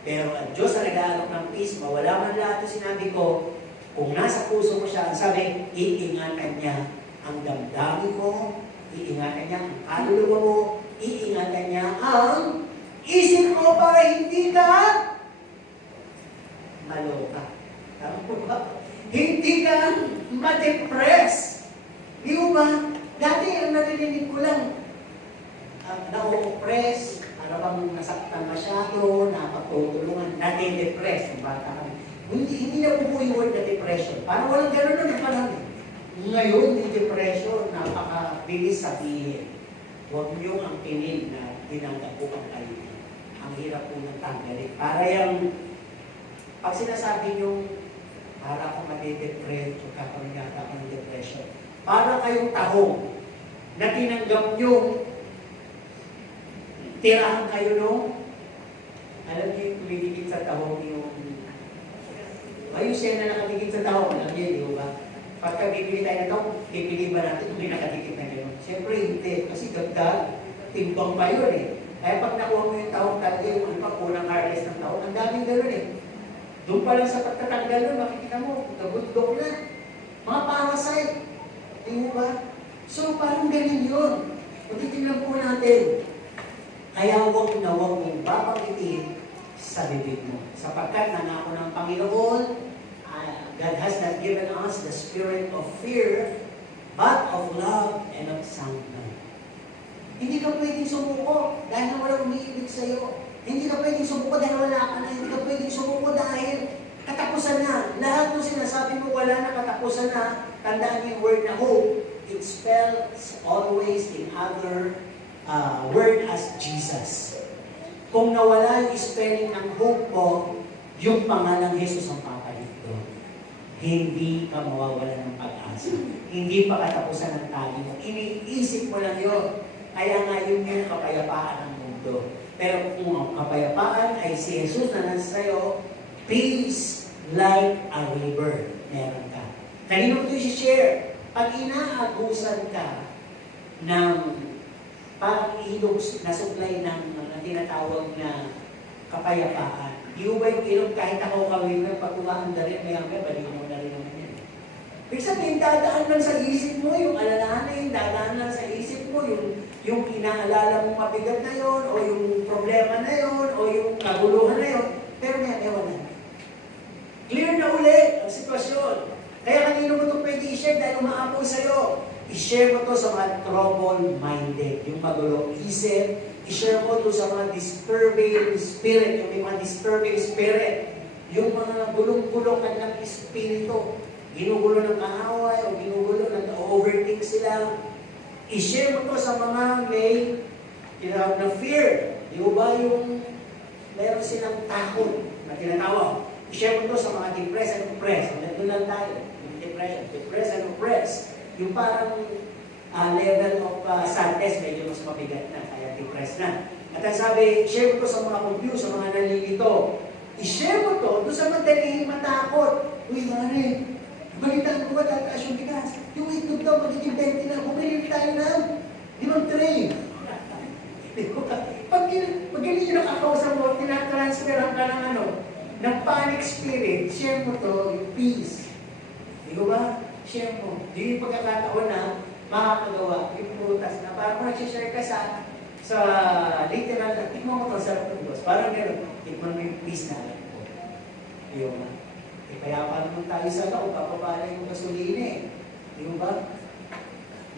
Pero ang Diyos na nag-aalok ng peace, mawala man lahat yung sinabi ko, kung nasa puso mo siya, ang sabi, iingatan niya ang damdamin mo, iingatan niya ang kaluluwa mo, iingatan niya ang isip mo para hindi ka maloka. Tama po ba? Hindi ka ma-depress. Di ba? Dati ang narinig ko lang, na-oppress, para bang nasaktan masyado, napagtutulungan, nade-depress, yung bata kami. Hindi na po yung word na depression. Parang walang gano'n na naman. Ngayon, yung depression, napakabilis sabihin. Huwag niyong ang kinin na dinadapukan kayo. Ang hirap po ng tanggalin. Para yung, pag sinasabi niyong, para akong made-depress, o kakaroon yata ako ng depression, para kayong tahong na tinanggap niyong tirahan kayo alam niyo yung kumidikit sa tahong yung, ayos yan na nakadikit sa tahong, alam niyo, di ba? Pagka bibili tayo na tahong, pipili ba natin kung may nakadikit na gano'n? Siyempre hindi, kasi dagdag, timbang pa yun eh. Kaya pag nakuha mo yung tahong talaga, yung unang harvest ng tahong, ang daming gano'n eh. Doon pa lang sa pagtatanggal nun, makikita mo, nabundok na. Mga parasite. Di ba? So, parang ganyan yun. Kung titignan po natin, kaya huwag na huwag mong babanggitin sa bibig mo. Sapagkat nangako ng Panginoon, God has not given us the spirit of fear, but of love and of sound mind. Hindi ka pwedeng sumuko dahil na walang umiibig sa'yo. Hindi ka pwedeng sumuko dahil wala ka na. Hindi ka pwedeng sumuko dahil katapusan na. Lahat ng sinasabi mo wala na, katapusan na. Tandaan yung word na hope. It spells always in other word as Jesus. Kung nawala yung spelling ng hope mo, yung pangalang Jesus ang papalit doon. Hindi ka mawawala ng pag-asa. Hindi pa katapusan ng tali mo. Iniisip mo lang yun. Kaya nga yun yung kapayapaan ng mundo. Pero kung ang kapayapaan ay si Jesus na nasa sa'yo, peace like a river. Meron ka. Kanino ito i-share? Pag inaabusan ka ng parang ilog na supply ng tinatawag na kapayapaan, di ba yung ilog kahit ako kawin mo, pag umaan na rin, may baliw mo na rin naman yan. Ibig sabihin, dadaan lang sa isip mo, yung alalahanin, dadaan lang sa isip mo, yung inaalala mong mabigat na yon, o yung problema na yon, o yung kaguluhan na yon, pero may wala. Clear na uli ang sitwasyon. Kaya kanino mo ito pwede i-share dahil umaapoy sa'yo? I-share mo ito sa mga trouble-minded, yung magulong isip. I-share mo ito sa mga disturbing spirit, yung may mga disturbing spirit, yung mga gulong-gulong ng espiritu. Ginugulo ng kaaway o ginugulo ng overthink sila. I-share mo ito sa mga may tinawag na fear. Di ba yung meron silang takot na tinatawag? I-share mo ito sa mga depressed and oppressed. Nandun lang tayo. Depressed and oppressed. Yung parang level of sadness medyo mas mabigat na, kaya depressed na. At ang sabi, share mo ito sa mga confused, sa mga nalilito. I-share mo ito doon sa madaling matakot. Uy, mare, balitaan ko ba tataas yung bigas? Yung itlog daw, magiging 20 na. Bumili tayo ng 5 tray. Pag magaling yun ang akausap mo, tinatransferan ka ng ng panic spirit, share mo to, yung peace. Di ba? Share mo. Di yung pagkakataon na makakagawa, yung prutas na parang kung nagsishare ka sa literal na, tikman mo to sa Diyos. Parang gano'n, tikman mo yung peace na alam ko. Di ba? Kaya pa naman tayo sa loob, papapala yung gasolina eh. Di ba?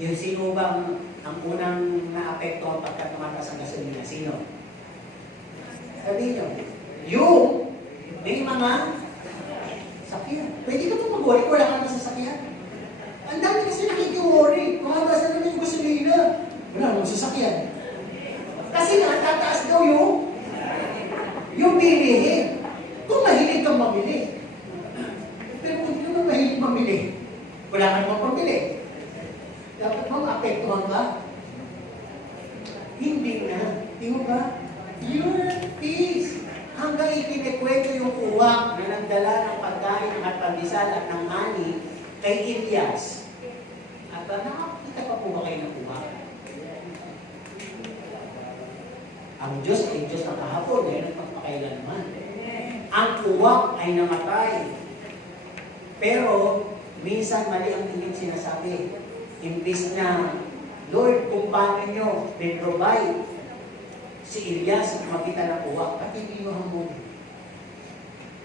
Yung sino bang ang unang naapekto pagkat tumatas ang gasolina? Sino? Sabihin nyo. Yung may mga sakyan. Pwede ka pa mag-worry, wala ka na sa sakyan. Ang dami kasi nakiki-worry. Kumabas na naman yung gasolina. Wala naman sa sakyan. Kasi nga, tataas daw yung bilihin. Kung mahilig kang mamili. Pero kung hindi naman mahilig mamili, wala ka naman pambili. Dapat bang apektuhan ka? Hindi na. Di ba? Your peace. Hanggang ipinikwento yung uwak na nagdala ng pagkain at pandesal at ng ani kay Elias. At nakakita pa po ba kayo ng uwak? Ang Diyos ay Diyos ng kahapon, ngayon at magpakailanman. Ang uwak ay namatay. Pero, minsan mali ang inyong sinasabi. Imbis na, Lord, kung paano nyo provide si Elias at makita ng uwak, at hindi nyo hamunin.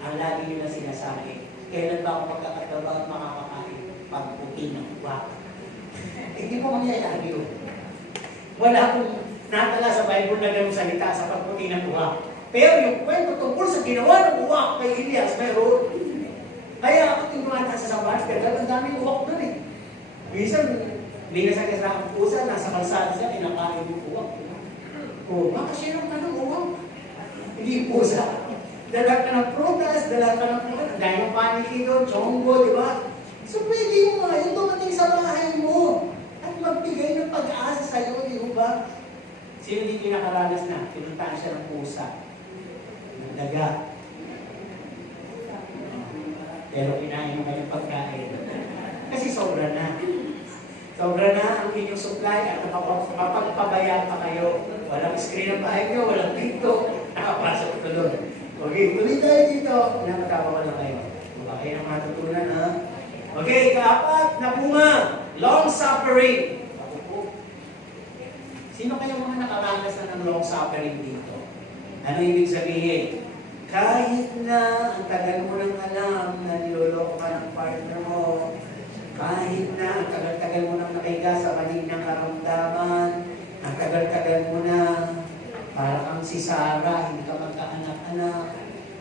Ang lagi nyo na sinasabi, kailan ba ako magkakatrabaho at makakakain pag puti ng uwak? Hindi po mangyayari yun. Wala akong natala sa Bible na ganun salita sa pagputi ng uwak. Pero yung kwento tungkol sa ginawa ng uwak kay Elias, mayroon. Kaya ako tinuwan sa sambahan, pero ang daming uwak doon eh. Minsan, hindi na sa ang pusa, nasa kalsada siya, kinakain yung uwak. O, makasirang ka ng uwak. Hindi pusa. Dala ka ng prutas, dala ka ng prutas, dahil ng paniki doon, chonggo, di ba? So pwede yung mga yun dumating sa bahay mo at magbigay ng pag-asa sa'yo, di ba? Sino dito yung nakaranas na? Pinuntahan siya ng pusa, ng daga. Pero kinain mo kanyang pagkain. Kasi sobra na. Sobra na ang inyong supply at mapagpabayaan pa kayo. Walang screen ang bahay nyo, walang dito. Nakapasok ito doon. Okay, tuloy tayo dito. Pinapatawa ko na kayo. Baka kayo na matutunan, ha? Okay, kaapat na bunga. Long suffering. Ako po. Sino kaya mga nakaranas na ng long suffering dito? Ano ibig sabihin? Kahit na ang tagal mo nang alam na niloloko ka ng partner mo, kahit na ang tagal-tagal mo nang nakiga sa malinang karamdaman, ang tagal-tagal mo na para kang si Sarah, hindi ka magkaanak-anak,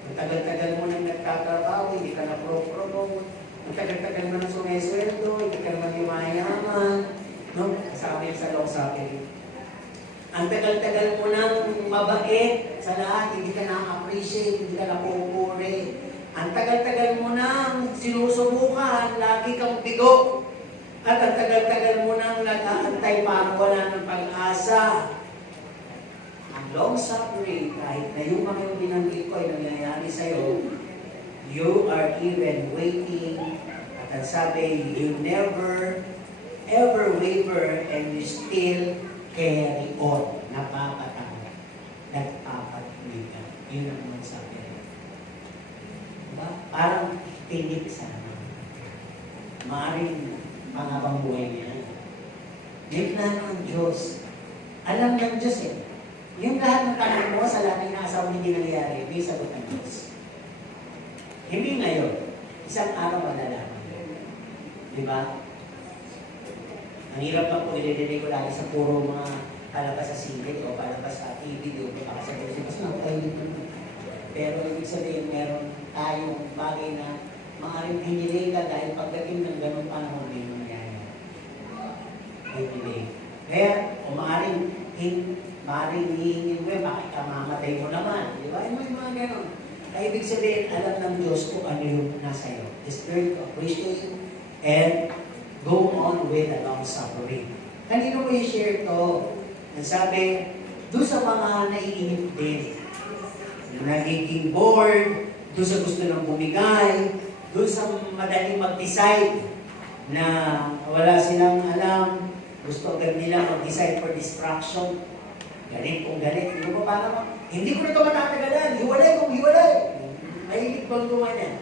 ang tagal-tagal mo nang nagtatrabaho, hindi ka na-promote, ang tagal-tagal mo nang sumesweldo, hindi ka naman yumayaman, no? Kasama yan sa long suffering. Ang tagal-tagal mo nang mabait sa lahat, hindi ka na-appreciate, hindi ka napupuri. Ang tagal-tagal mo nang sinusubukan, lagi kang bigo. At ang tagal-tagal mo nang nag-aantay para wala ng pag-asa. Ang long suffering, kahit na yung mga yung binanggit ko ay nangyayari sa'yo, you are even waiting. At ang sabi, you never ever waver and you still carry on. Napapatawa. Nagpapatuloy ka. Yun ang long suffering. Diba? Parang tinik sa naman. Maaring pangabang buhay niya. May plano ng Diyos. Alam ng Diyos eh. Yung lahat ng tanong mo sa lahat ng inaasaw hindi nangyayari, may sagot ng Diyos. Hindi ngayon. Isang araw malalaman. Diba? Ang hirap lang po i-delay ko lagi sa puro mga palabas sa singit o palabas sa TV o palabas sa TV. Kasi nakakainit naman. Pero ibig sabihin, meron tayong bagay na maaaring hinilay ka dahil pagdating ng ganun panahon may mangyayari. Hinilay. Kaya, o maaaring hihingin mo, bakit ka mamatay mo naman? Di ba? Yung mga ganun. Kaya ibig sabihin, alam ng Diyos kung ano yung nasa iyo. The Spirit to appreciate you and go on with a long suffering. Kanino mo i-share to? Ang sabi, doon sa mga naiinip din, nagiging bored, doon sa gusto ng bumigay, doon sa madaling mag-decide na wala silang alam, gusto agad nila mag-decide for distraction. Galit kung galit. Hindi ko pa naman. Hindi ko na ito matatagalan. Hiwalay kung hiwalay. Mahilig bang gumanyan.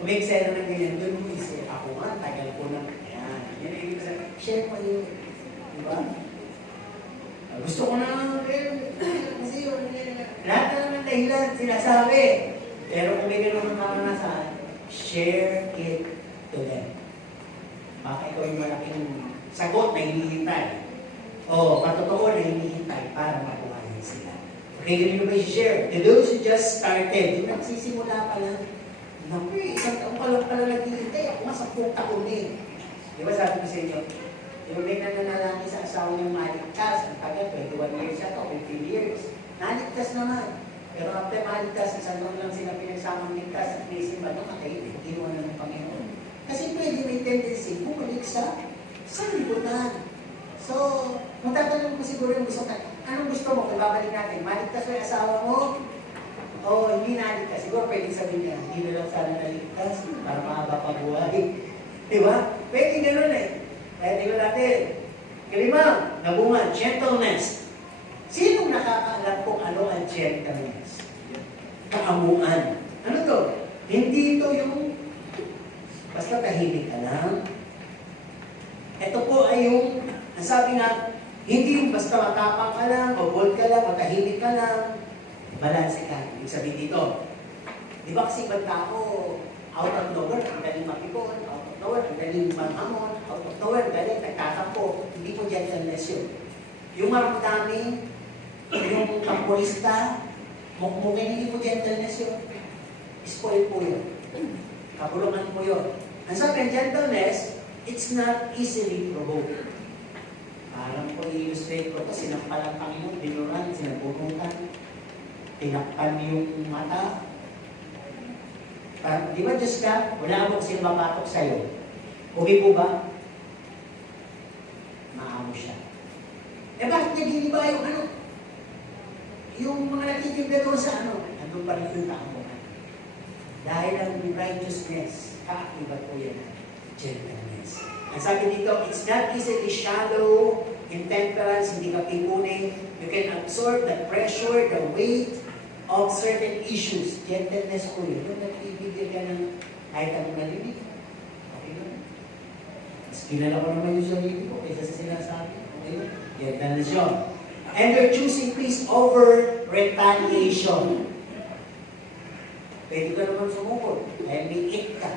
Kung may eksena ng ganyan, doon mo isip, ako nga, tagal ko na. Ayan. Yan ang ibig sabihin. Share mo yun. Diba? Gusto ko na, kasi yun, lahat na naman dahilan sinasabi. Pero kung may ganun ang karanasan, share it to them. Baka ikaw yung malaking sagot na hinihintay. O patotoo na hinihintay para makuhanin sila. Okay, ganun ba i-share? To those who just started, yung nagsisimula pa lang, naku, isang taong pa lang pala naghihintay. Ako nga 10 taon eh. Di ba sabi ko sa inyo, yung may nananalangin sa asawa niyang maligtas, ang tagal, 21 years siya to, 15 years. Naligtas naman. Pero after maligtas, isang taon lang sila pinagsamang ligtas at naisip ba, nakakaibig, inuwan na ng Panginoon. Kasi pwede may tendency, bumalik sa libutan. So, matatanong ko siguro yung gusto ka, anong gusto mo kung babalik natin? Maligtas mo yung asawa mo? O hindi naligtas? Siguro pwede sabihin niya, hindi na lang sana naligtas para mahaba pa buhay. Diba? Pwede gano'n eh. Kaya tingnan natin. Kalimang, nabungan, gentleness. Sinong nakakaalam kung ano ang gentleness? Kaamuan. Ano to? Hindi ito yung basta tahimik ka lang. Ito po ay yung, ang sabi nga, hindi yung basta matapang ka lang, o bold ka lang, o tahimik ka lang. Balanse ka. Ibig sabihin dito. Di ba kasi ibang tao, out of nowhere, ang galing makipon, out of nowhere, ang galing manghamon, out of nowhere, ang galing nagtatampo. Hindi po gentleness yun. Yung maramdamin, yung tamporista, mukmukin, hindi po gentleness yun. Spoil po yun. Kabulungan po yun. Ang sabi, gentleness, it's not easily provoked. Parang po i-illustrate ko ito, sinampal ang Panginoon, binuran, sinabunutan, tinakpan yung mata. Di ba Diyos ka? Wala mo kasi mapatok sa'yo. Okay po ba? Maamo siya. Eh bakit niya giniba yung ano? yung mga natitinda doon sa ano, andun pa rin yung tao. Dahil ang righteousness, kaakibat po yan, gentleness. Ang sabi dito, it's not easily shallow, intemperance, hindi ka pipunin. You can absorb the pressure, the weight of certain issues. Gentleness po yun. Yung nagbibigay ka ng kahit anong narinig. Okay yun. Mas kilala ko naman yung sarili ko kaysa sa sinasabi. Okay yun. Gentleness yun. And you're choosing peace over retaliation. Pwede ka naman sumukot dahil may ik ka.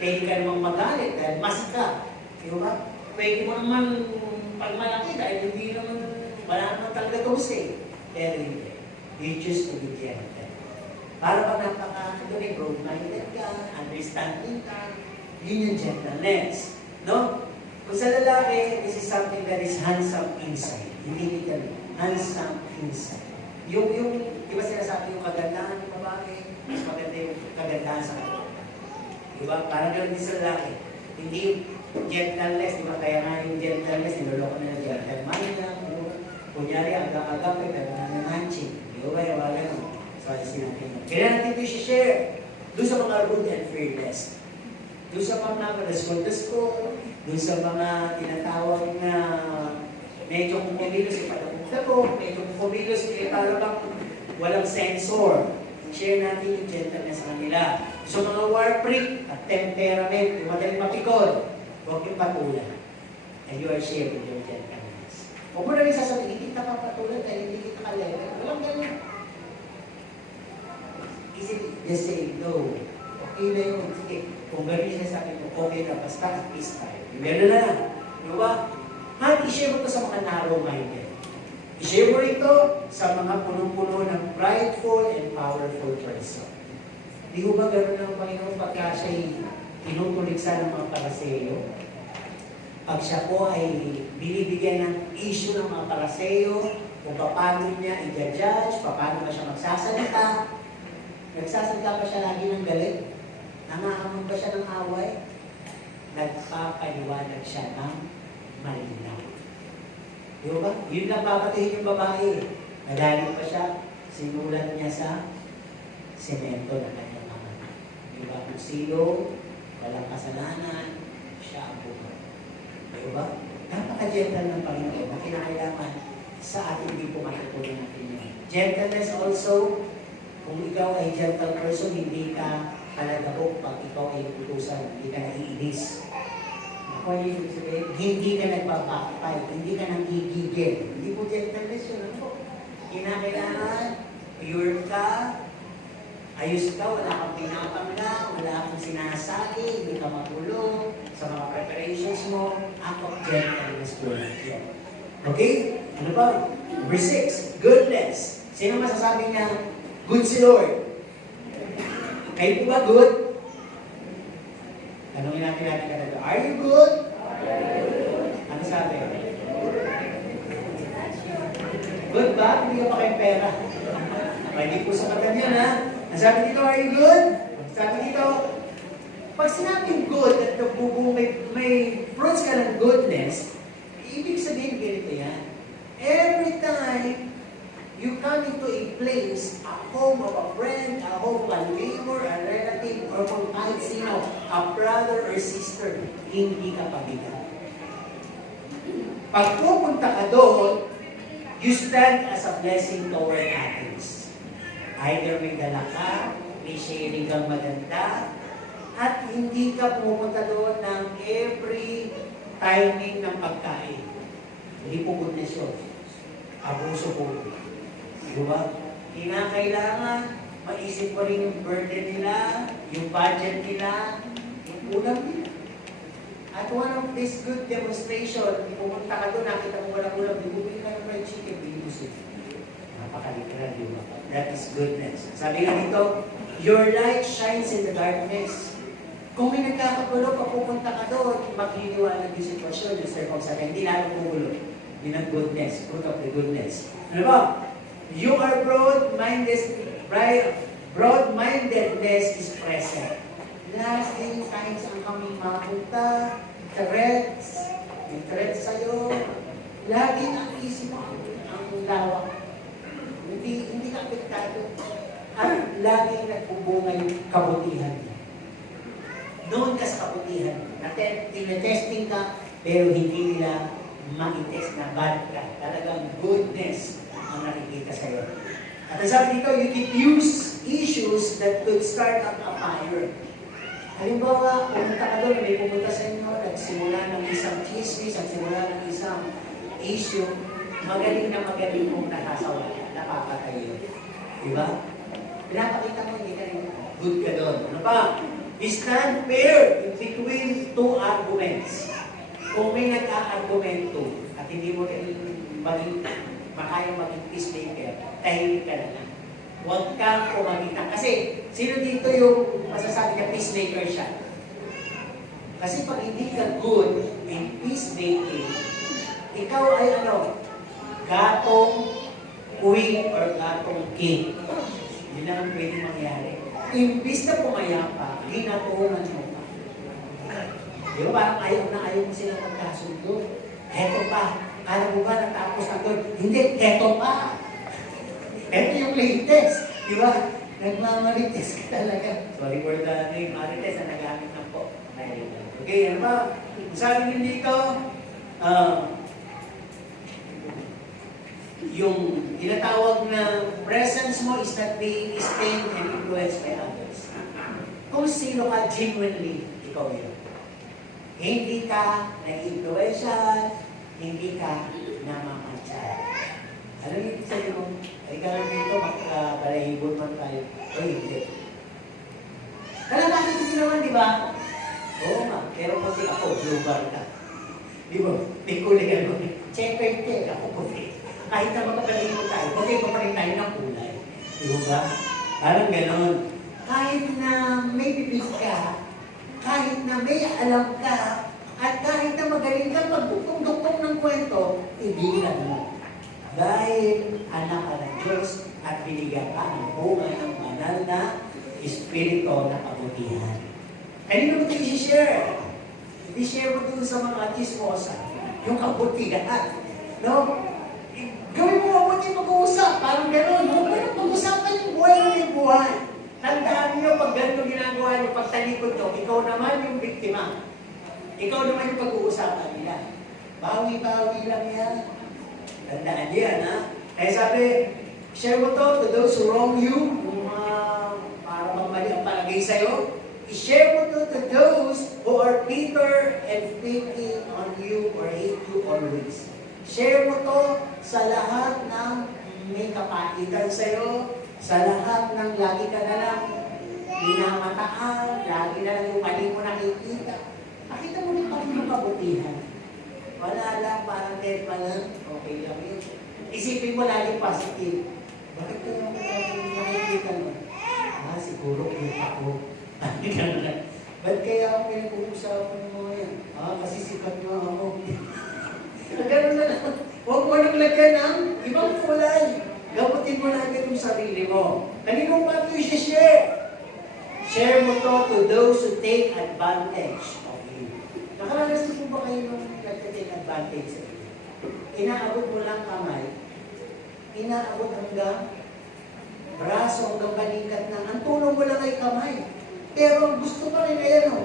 Pwede ka naman magalit dahil mas ka. Di ba? Pwede mo naman pagmalaki dahil hindi naman, wala naman talaga tusi. Pero hindi. You choose to be gentle. Para pag ito rin, broad-minded ka, understanding ka, yun yung gentleness. No? Kung sa lalaki, this is something that is handsome inside. Hindi literally. Handsome inside. Yung, di ba sinasabi yung kagandahan ng babae, mas maganda yung kagandahan sa kanya. Di ba? Parang gano'n din sa lalaki. Hindi gentleness, di ba? Kaya nga yung gentleness, niloloko na ng gentleman na. Kunyari, agak-agak, pero nanananching. Di ba? Yung wala gano'n. So, ano sinabi mo? Kaya natin ito i-share doon sa mga rude and fearless. Doon sa mga respondes ko, doon sa mga tinatawag na medyo kumilos, ipadapunta ko, medyo kumilos, talagang walang sensor. Share natin yung gentleness sa kanila. So mga war freak at temperament, yung madaling mapikod, huwag yung patulan. And you are sharing your gentleness. Huwag mo na rin sasabihin, hindi kita papatulan dahil hindi kita ka-level. Walang ganyan. Easy, just say no. Okay na yun. Sige, kung gano'n yung sasabi mo, okay na, basta at peace tayo. Gano'n na lang. Diba? At i-share mo ito sa mga narrow-minded. I-share mo ito sa mga punong-puno ng prideful and powerful person. Di ko ba gano'n ng Panginoon pagka siya'y tinutuligsa ng mga paraseyo? Pag siya po ay binibigyan ng issue ng mga paraseyo, kung paano niya i-judge, paano ba siya magsasalita, nagsasalita ba siya lagi ng galit? Nangahamon ba siya ng away? Nagpapaliwanag siya ng malinaw. Di ba? Yun lang papatihin yung babae. Nagaling pa siya, sinulat niya sa semento ng kanyang ama. Di ba? Kung sino, walang kasalanan, siya ang buhay. Di ba? Napaka-gentle ng Panginoon na kinakailangan sa ating hindi po matutunan natin yun. Gentleness also, kung ikaw ay gentle person, hindi ka kalagabok pag ikaw ay utusan, hindi ka naiinis. Hindi ka nagpapakapay, hindi ka nanggigigil. Hindi po gentleness yun. Ano po? Kinakailangan, pure ka, ayos ka, wala kang pinapangga, wala kang sinasali, hindi ka magulo sa mga preparations mo. Act of gentleness po. Okay? Ano ba? Number 6, goodness. Sino masasabi niya, good si Lord? Kayo po ba good? Tanungin natin kanina. Are you good? Ano sabi? Good ba? Hindi ka pa kayong pera. Hindi po sa katan yun, ha? Ang sabi dito, are you good? Sabi dito, pag sinabing good at may fruits ka ng goodness, ibig sabihin ganito yan. Every time you come into a place, a home of a friend, a home of a neighbor, a relative, or kung kahit sino, a brother or sister, hindi ka pabigat. Pag pupunta ka doon, you stand as a blessing toward others. Either may dala ka, may sharing kang maganda, at hindi ka pupunta doon ng every timing ng pagkain. Hindi po goodness yun. Abuso po. Diba? Kinakailangan, maisip mo rin yung burden nila, yung budget nila, yung ulam nila. At one of this good demonstration, pumunta ka doon, nakita mo walang ulam, bumili ka ng fried chicken, binusin. Napakaliteral, di ba? That is goodness. Sabi nga dito, your light shines in the darkness. Kung may nagkakagulo, pupunta ka doon, magliliwanag yung sitwasyon, yung circumstance, hindi lalo kumugulo. Yun ang goodness, fruit of the goodness. Ano ba? You are broad-mindedness is present. Laging times ang kami mapunta, threats, may threats sa'yo, laging ang isip mo ang lawak. Hindi laging nagbubunga yung kabutihan mo. Noon ka sa kabutihan mo. Tinetesting ka, pero hindi nila ma-test na bad ka. Talagang goodness ang nakikita sa'yo. At ang sabi dito, you can use issues that could start up a fire. Halimbawa, pumunta ka doon, may pumunta sa inyo, nagsimula ng isang chismis, nagsimula ng isang issue, magaling mong nakasawala, napapatay yun. Diba? Pinapakita mo, hindi ka rin good ka doon. Ano pa? Stand fair in between two arguments. Kung may nag-a-argumento at hindi mo rin makaya maging peacemaker, tahimik ka na lang. Huwag kang kumagitan. Kasi, sino dito yung masasabi na peacemaker siya? Kasi pag hindi ka good in peacemaking, ikaw ay ano? Gatong queen or gatong king. Yun lang ang pwede mangyari. Imbis na pumayapa, ginatungan mo pa. Di ba parang ayaw mo silang magkasundo. Heto pa. Kala mo ba natapos na doon? Hindi, heto pa. Heto yung latest. Di ba? Nagmamarites ka talaga. Sorry for the name. Marites na nagamit na po. Okay, ano ba? Sabi nyo dito, yung tinatawag na presence mo is not being stained and influenced by others. Kung sino ka genuinely, ikaw yun. Hindi ka na-influensyan, hindi ka namamansyan. Ano yung sa'yo mo? Ay ka lang dito, magkabalahibon man tayo. O hindi. Kalamasin ko naman, di ba? Oo nga, pero kasi ako, global ka. Di ba? May kuligan mo. Check, ako puti. Kahit na magkabalahibon tayo, puti pa rin tayo ng kulay. Di ba? Parang ganon. Kahit na may bibig ka, kahit na may alam ka, at kahit na magaling ka pagduktong-duktong ng kwento, ibigan mo. Dahil anak ka ng Diyos at binigyan ka ng bunga ng banal na espiritu na kabutihan. Kanino mo ito i-share? I-share mo ito sa mga chismosa, yung kabutihan. No? Gawin mo mabuti mag-uusap, parang gano'n. Huwag mo nang pag-usapan yung buhay ng yung buhay. Tandaan nyo, pag gano'n ginagawa nyo, pag talikod to, ikaw naman yung biktima. Ikaw naman yung pag-uusapan nila. Bawi-bawi lang yan. Tandaan nyo yan, ha? Kaya sabi, share mo to those who wrong you, para magmali ang palagay sa'yo. I-share mo to those who are bitter and picking on you or hate you always. Share mo to sa lahat ng may kapaitan sa'yo, sa lahat ng lagi ka na lang minamataan, lagi na lang yung mali mo nakikita. Nakita mo rin pati yung kabutihan. Wala lang, parang dead pa lang, okay lang yun. Isipin mo lagi positive. Bakit kaya mo nakikita mo? Siguro cute ako. Ba't kaya ako pinag-uusapan mo yan? Kasi sikat nga ako. Ganun na lang. Huwag mo nang lagyan ng ibang kulay. Gamutin mo lang yung sarili mo. Kanino pa ito i-share? Share mo to those who take advantage of you. Nakaranas po ba kayo nung nag-take advantage sa iyo? Inaabot mo lang kamay. Inaabot hanggang braso, hanggang balikat na. Ang tulong mo lang ay kamay. Pero gusto pa rin ayan o.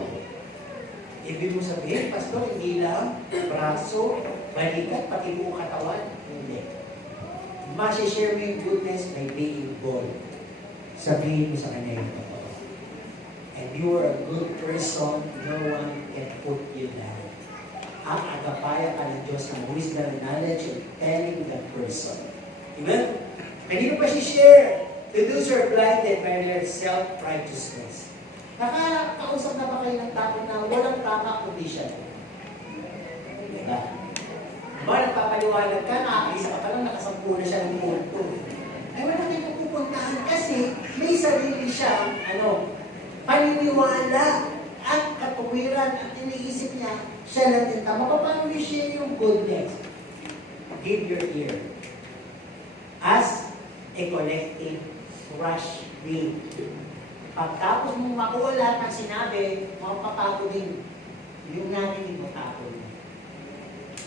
Ibig mo sabihin, pastor, hindi lang braso, balikat, pati buong katawan. Hindi. Masishare mo yung goodness by being bold. Sabihin mo sa kanya yung totoo. And you are a good person, no one can put you down. Ang agapaya ka ng Diyos ng wisdom and knowledge of telling that person. Amen? Kanino pa share? To those who are blinded by their self-righteousness. Nakakausap na ba kayo ng tao na walang tama kundi siya? Diba? Diba, nagpapaliwanag ka, nakakaisa ka pa lang, nakasampu na siya ng multo. Ay, wala kayo napupuntahan kasi may sarili siyang, paniniwala at katuwiran at iniisip niya, siya lang din tama. Paano i-share yung goodness? Give your ear. As a collective rush read. Pagtapos mong makuha lahat ng sinabi, mapapagod din. Yung narinig mo tapon.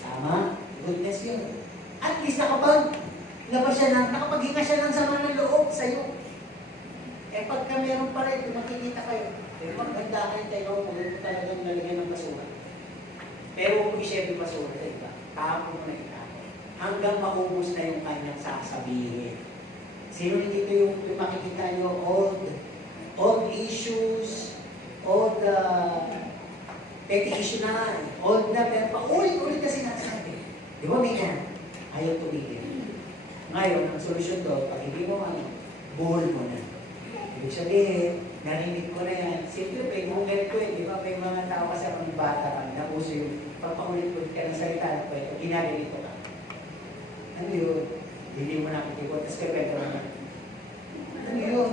Tama? Goodness yun. At least nakapaghinga siya ng sama ng loob sa'yo. Eh pagka meron pa rin, makikita kayo, eh maghanda kayo tayo kung talagang nalagyan ng basura. Pero kung i-share yung basura, diba? Tapon mo na itapon. Hanggang maubos na yung kanyang sasabihin. Sino dito yung makikita nyo, old issues, old petty issue na, old na, pero paulit-ulit na sinasabi. Di ba may yan? Ayaw tumigil. Ngayon, ang solusyon doon, pag hindi mo buhol mo na. Ibig sabihin, narinig ko na yan. Simple, may Google ko eh. Di ba may mga tao kasi ang bata pa, napuso yung pagpaulit-ulit ka ng salita na pwede, ginagalit ka. Ano yun? Hindi mo nakitikot, tapos kaya naman. Ano yun?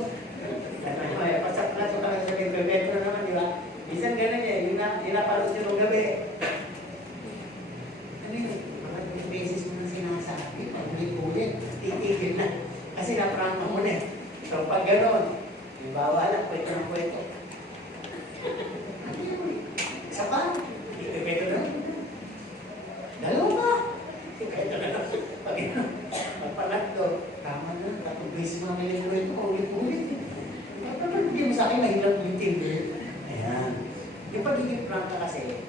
Pasap na ito ka lang sabihin, Petro naman, di ba? Minsan ganun eh, yung napalot nyo nung gabi. Ano yun? Mga beses mo nang sinasabi, pag-ulit-ulit, titigil na. Kasi naprangka mo na eh. So pag gano'n, yung bawala, kwento ng kwento. Ano yun? Isa pa? Kwento na. Dalawa pa. Kwento na lang. Pagpalatdo, tama na. Tapos beses mo naman yung kwento ko, ulit-ulit. Hindi mo sa akin nahilang yung tindi. Ayan. Yung pagiging prangka kasi,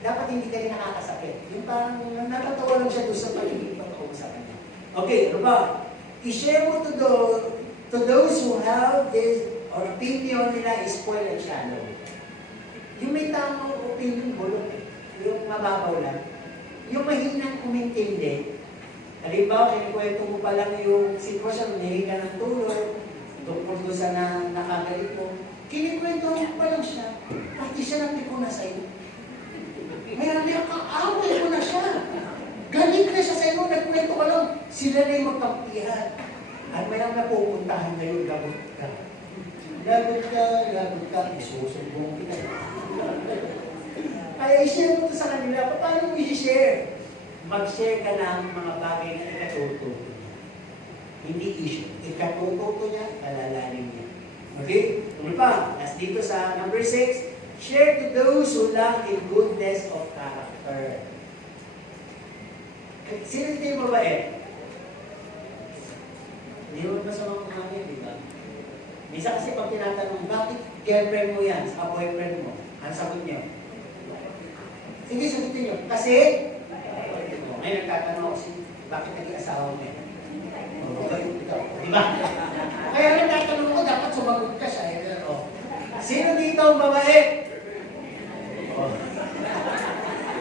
dapat hindi ka rin nakakasakit. Yung parang natatawa lang siya doon sa pagiging pagkakuha sa kanya. Okay, ano ba? I-share mo to those who have this, or opinion nila is spoiled and shallow. Yung may tamang opinion, bulok eh. Yung mababaw lang. Yung mahinang umintindi. Halimbawa, kinikwento mo pa lang yung sitwasyon, nihingi ka ng tulong, tungkol doon sa nakagalit mo, kinikwento mo pa lang siya, pati siya napiko na sa'yo. Maya-maya kaaway mo na siya. Galit na siya sa'yo, nagkwento ka lang, sila na yung magkampihan. At maya-maya pupuntahan na yung lagot ka. Lagot ka, isusumbong kita. Kaya i-share mo ito sa kanila, paano mo i-share? Mag-share ka ng mga bagay na ikatuto. Hindi issue. Ikatuto niya, kalalanin niya. Okay? Ano pa? As dito sa number 6, share to those who lack in goodness of character. Sino dito yung mabait? Hindi mo masamang kumain, di ba? Misa kasi pag tinatanong, bakit girlfriend mo yan sa boyfriend mo? Ang sagot niyo? Sige, sagutin niyo. Kasi, ngayon nagtatanong ako, bakit naging asawa mo yan? Di ba? Kaya nagtatanong ko, dapat sumagot ka siya. Sino dito ang babae?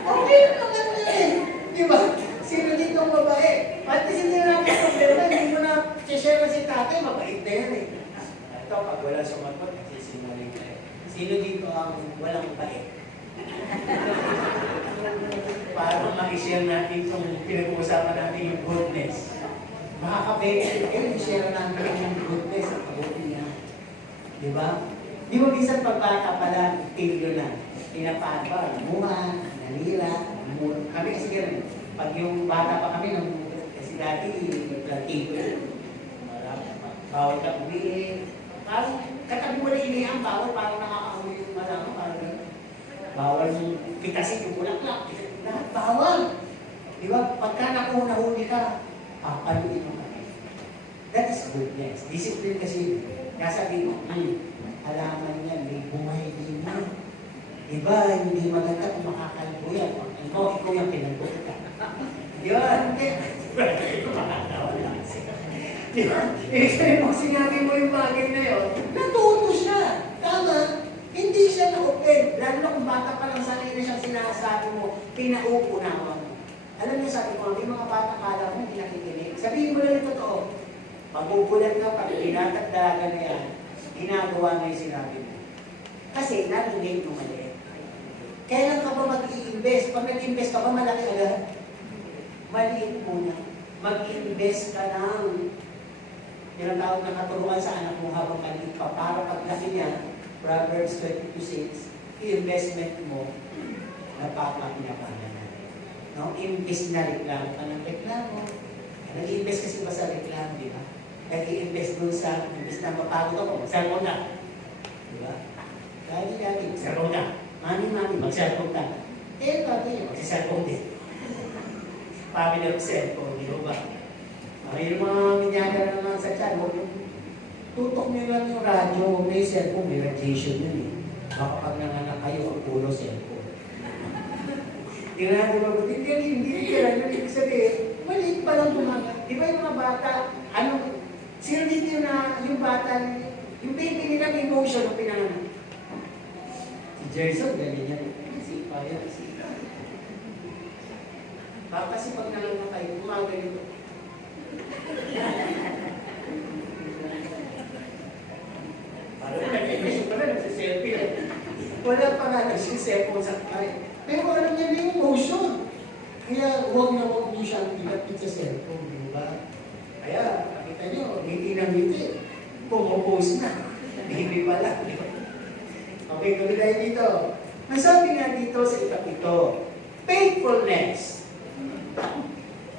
Okay naman eh. Di ba? Sino dito ang babae? At least hindi na natin problema, hindi mo na share na si tatay, mabait na yan eh. Ito, pag wala sumagot, nagsisingaling na eh. Sino dito ang walang bait? Para ma-share natin itong pinag-uusapan natin yung goodness. Makaka-benefit kayo, i-share natin yung goodness at kabuti niya. Di ba? Di ba minsan pagbata pala, pilyo na. Pinapaan pa, namuha, nanira, kami kasi gano'n. Pag yung bata pa kami, kasi dati, naglatito yun. Bawal ka umiin. Parang katabi mo na inihan, bawal, parang nakakaamoy yung malamang, parang gano'n. Bawal yung pitasin yung bulaklak. Lahat bawal. Di ba? Pagka nakuhuli ka, papaluin mo kami. That is goodness. Discipline kasi. Kasabi mo, halaman yan, may buhay din mo. Diba, hindi maganda kung makakalbo yan. Ikaw yung pinagbo ka. Di ba? Hindi. Di ba? Ibig mo, sinabi mo yung bagay na yun, natuto siya. Tama. Hindi siya na-open. Lalo na kung bata pa lang sanay na siyang sinasabi mo, pinaupo na ako. Alam niyo, sabi ko, may mga bata kala mo, hindi nakikinig. Sabihin mo lang yung totoo. Pag-upulan ka, pag tinatagdagan na yan, ginagawa mo yung sinabi mo. Kasi, narinig mo mali. Kailan ka ba mag-i-invest? Pag nag-invest ka ba, malaki agad? Maliit muna. Mag-invest ka ng tinatawag na katuruan sa anak mo habang maliit pa. Para paglaki niya, Proverbs 22:6, i-investment mo, napapak niya pa na natin. No? Imbes na reklamo ka ng reklamo. Nag-i-invest kasi ba sa reklamo, di ba? Nag-i-invest doon sa, imbes na mapagod ako, mag-cellphone ka. Di ba? Dati, mag-cellphone ka. Mami, mag-cellphone ka. Eh, dati, mag-cellphone din. Family of cellphone, di ba? Yung mga minyaga naman sa tiyan, huwag yung Tutok nyo lang yung radyo, may cellphone, may radiation yun eh. Baka pag nanganak kayo, ang pulo cellphone. Tingnan natin mabuti, hindi kailan yun. Ibig sabihin, maliit pa lang bumangat. Di ba yung mga bata, sino dito yung bata, yung baby nila may emotion ang pinanganak. Si Gerson, ganyan yan. Sipa yan, sipa. Baka kasi pag nanganak kayo, umaga yun. Parang nag-emission pa na, nagsiselfie lang. Wala pa nga nagsiselfone sa kaya. Pero alam niya na yung emotion. Kaya huwag na huwag niyo siyang pinapit sa cellphone, di ba? Kaya, nakita niyo, ngiti na ngiti. Pumupose na. Baby pala. Okay, tuloy tayo dito. May sabi nga dito sa ikapito, faithfulness.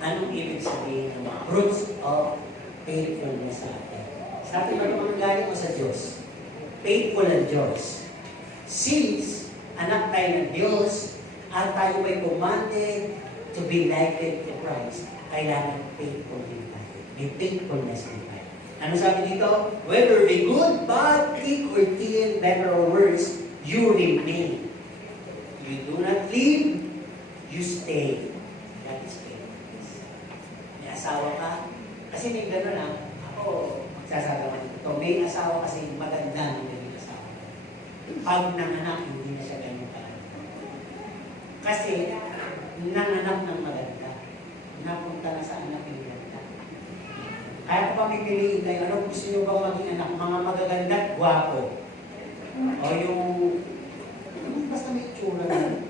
Anong ibig sabihin ng roots of faithfulness sa atin? Sa atin ba naman galing mo sa Diyos? Faithful ang Diyos. Since anak tayo ng Diyos, at tayo ay commanded to be likened to Christ, kailangan faithful din tayo. May faithfulness din tayo. Ano sabi dito? Whether be good, bad, thick or thin, better or worse, you remain. You do not leave, you stay. That is faithfulness. May asawa ka, kasi may gano'n ako, magsasagawa nito. May asawa kasi maganda ng may asawa. Pag nanganak, hindi na siya gano'n ka. Kasi, nanganak ng maganda. Napunta na sa anak ng maganda. Kaya kung pamipiliin kayo, ano gusto nyo bang maging anak? Mga magaganda at gwapo. O yung basta may itsura na.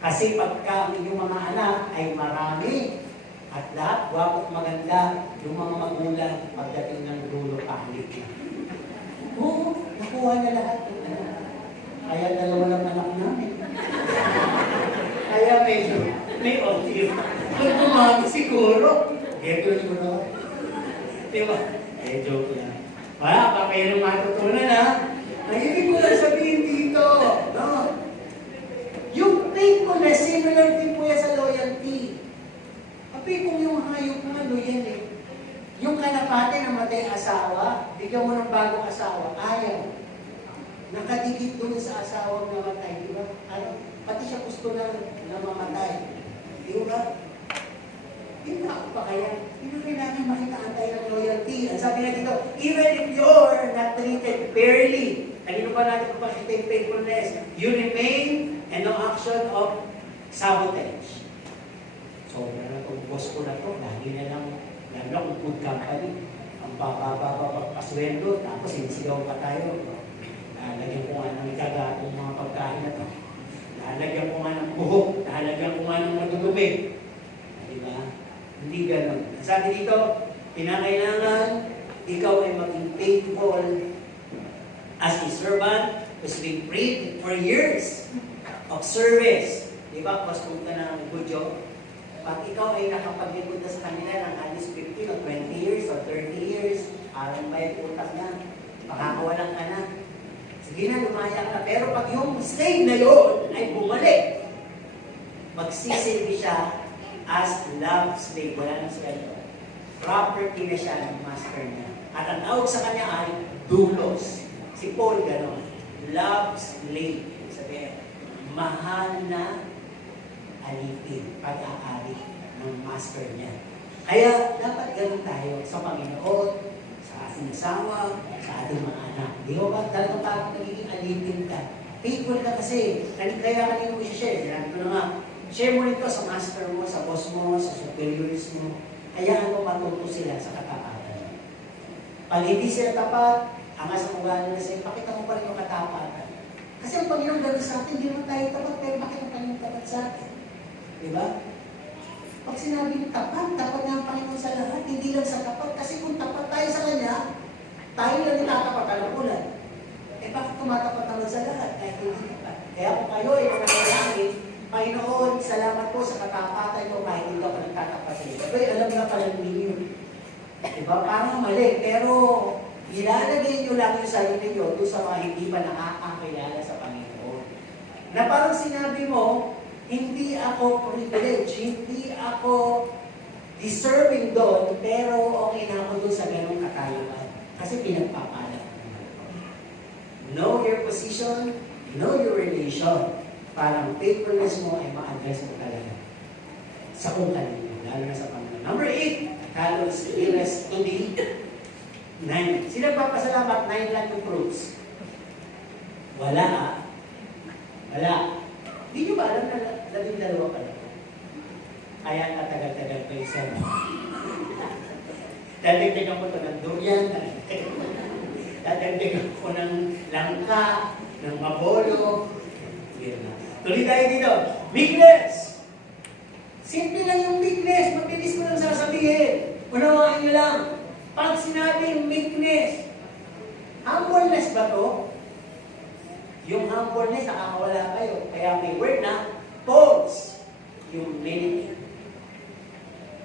Kasi pagka ang inyong mga anak ay marami at lahat gwapo at maganda, yung mga magulang pagdating ng dulo pangit na. Oo, nakuha na lahat ng anak. Kaya dalawa lang anak namin. Kaya medyo may autism. Kung kumami siguro, geto siguro. Diba? Joke lang. Wala, baka yan ang matutunan ha. Ang ibig ko lang sabihin dito, no? Yung faithfulness, similar din po yan sa loyalty. Api kung yung hayop nga, loyal eh. Yung kalapate na matay asawa, bigyan mo ng bagong asawa, ayaw. Nakadikit doon sa asawang namatay, di ba? Pati siya gusto na mamatay. Di ba? Hindi ako pa kaya. Hindi na kailangan makitaan tayo ng loyalty. Ang sabi na dito, even if you're not treated fairly, kanino pa natin papakita yung faithfulness, you remain and no action of sabotage. So, itong boss ko na to, lagi na lang kung food company, ang papasweldo, tapos sinisigaw pa tayo. Lalagyan ko nga ng ikagatong mga pagkain na to. Lalagyan ko nga ng buhok, lalagyan ko nga ng madudumi. Diba? Hindi ganun. Sabi dito, pinakailangan ikaw ay maging faithful as a servant who's been freed for years of service. Diba? Pasok ka ng Budyo. Pag ikaw ay nakapaglikod na sa kanila ng at least 15 or 20 years or 30 years, parang may utak na, makakawalan ka na. Sige na, lumaya ka. Pero pag yung slave na yun ay bumalik, magsisilbi siya as love slave. Wala nang sweldo. Property na siya ng master niya. At ang tawag sa kanya ay doulos. Si Paul gano'n. Love slave. Sabihin, mahal na alipin, pag-aari ng master niya. Kaya dapat gano'n tayo sa Panginoon, sa ating asawa, sa ating mga anak. Di ba? Talagang parang nagiging alipin ka. Faithful ka kasi. Kaya kanina mo i-share. Sinabi ko na nga, share mo nito sa master mo, sa boss mo, sa superiors mo. Hayaan mo matuto sila sa katapatan. Pag hindi sila tapat, angas ang ugali na sa'yo, pakita mo pa rin yung katapatan. Kasi ang Panginoon gano'n sa atin, hindi naman tayo tapat, pero bakit ang Panginoon tapat sa atin? Diba? Pag sinabing tapat, tapat nga ang Panginoon sa lahat, hindi lang sa tapat. Kasi kung tapat tayo sa Kanya, tayo lang nitatapat ng ulan. Eh bakit tumatapat naman sa lahat? Kahit hindi tapat. Kaya kung kayo ay nangyayari, Panginoon, salamat po sa katapatan mo kahit hindi ako nagtatapat sa iyo. Pero alam na pala ninyo. Diba? Parang mali. Pero ilalagay nyo lang yung sarili nyo doon sa mga hindi pa nakakakilala sa Panginoon. Na parang sinabi mo, hindi ako privileged, hindi ako deserving doon, pero okay na ako doon sa ganong katayuan. Kasi pinagpapalat. Know your position, know your relation. Parang faithfulness mo ay ma-address mo talaga sa kung kanino, lalo na sa Panginoon. Number 8, Carlos Iles to the 9. Sino nagpapasalamat? 9 lang yung fruits. Wala ah. Wala. Hindi nyo ba alam na 12 pala? Kaya natagal-tagal pa yung sermon. Dadagdagan ko ito ng durian, dadagdagan ko ng langka, ng mabolo. Tuloy tayo dito. Meekness! Simple lang yung meekness. Mabilis ko lang sasabihin. Unawaan nyo lang. Pag sinabing meekness, humbleness ba to? Yung humbleness, nakakawala kayo. Kaya may word na pause. Humility.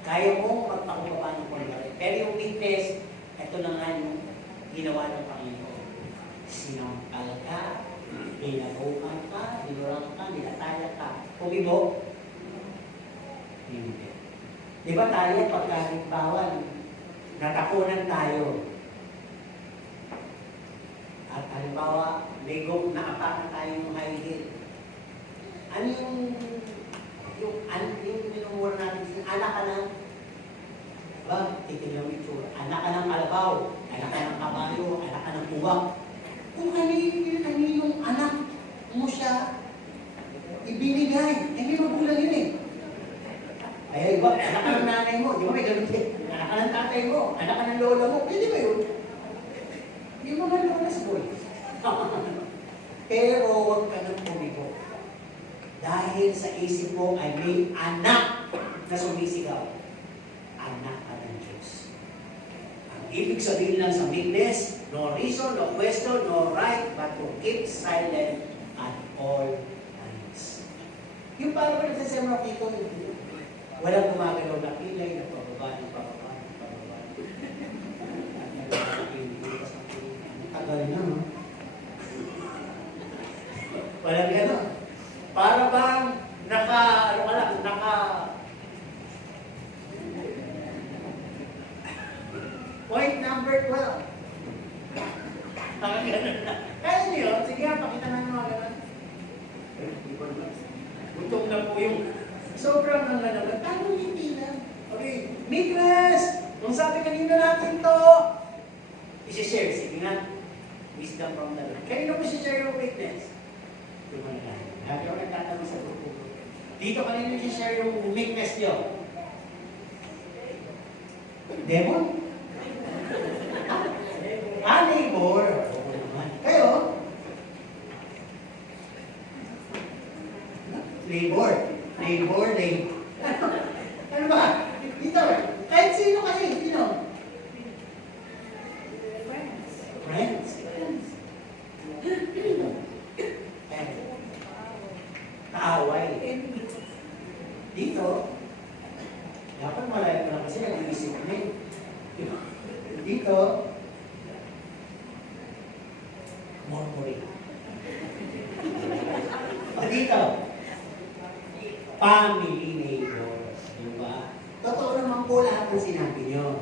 Kaya mong magpakubaba ng kunwari. Pero yung meekness, ito na nga yung ginawa ng Panginoon. Sinampal ka, binabukan ka, binurang ka, nilataya ka. Pumibo? Hindi. Di ba tayo pagkalimbawan, natakunan tayo. At halimbawa, legok na apakan tayo ng high heel. Ano yung minumura natin, anak ka ng, diba, titignan mo itsura, anak ka ng kalabaw, anak ka ng kabayo, anak ka ng uwak. Kung kaninong anak mo siya ibinigay, hindi magulang yun eh. Kaya iba, anak ka ng nanay mo, di ba may ganun din, anak ka ng tatay mo, anak ka ng lola mo, pwede ba yun? Hindi mo man lolas boy. Pero huwag ka nang pumigo. Dahil sa isip mo ay may anak na sumisigaw. Anak ka ng Diyos. Ang ibig sabihin lang sa meekness, no reason, no question, no right, but to keep silent at all times. Yung parang nagsasemra dito, walang gumagalaw na pilay, nagpababa. Tagal na, no? Walang gano'n. Para bang point number 12. Ganun na. Kaya niyo, sige nga, pakita na mga ganun. Gutom na po yung sobrang nangangagal. Ano hindi na? Okay, meekness! Kung sabi kanina natin to, isi-share. Sige nga, wisdom from the Lord. Kanino mo isi-share yung meekness? Ito mo na lang. Lagi ako nagtatanong sa grupo. Dito kanino isi-share yung meekness nyo? Demon? Neighbor. Kayo? Neighbor. Ano ba? Dito. Kahit sino kasi. Sino? Friends. Kaaway. Dito. Dapat malayo ko lang kasi nag-iisip kami. Dito. Murmuring. Dito. Family neighbors. Diba? Totoo naman po lahat ng sinabi nyo.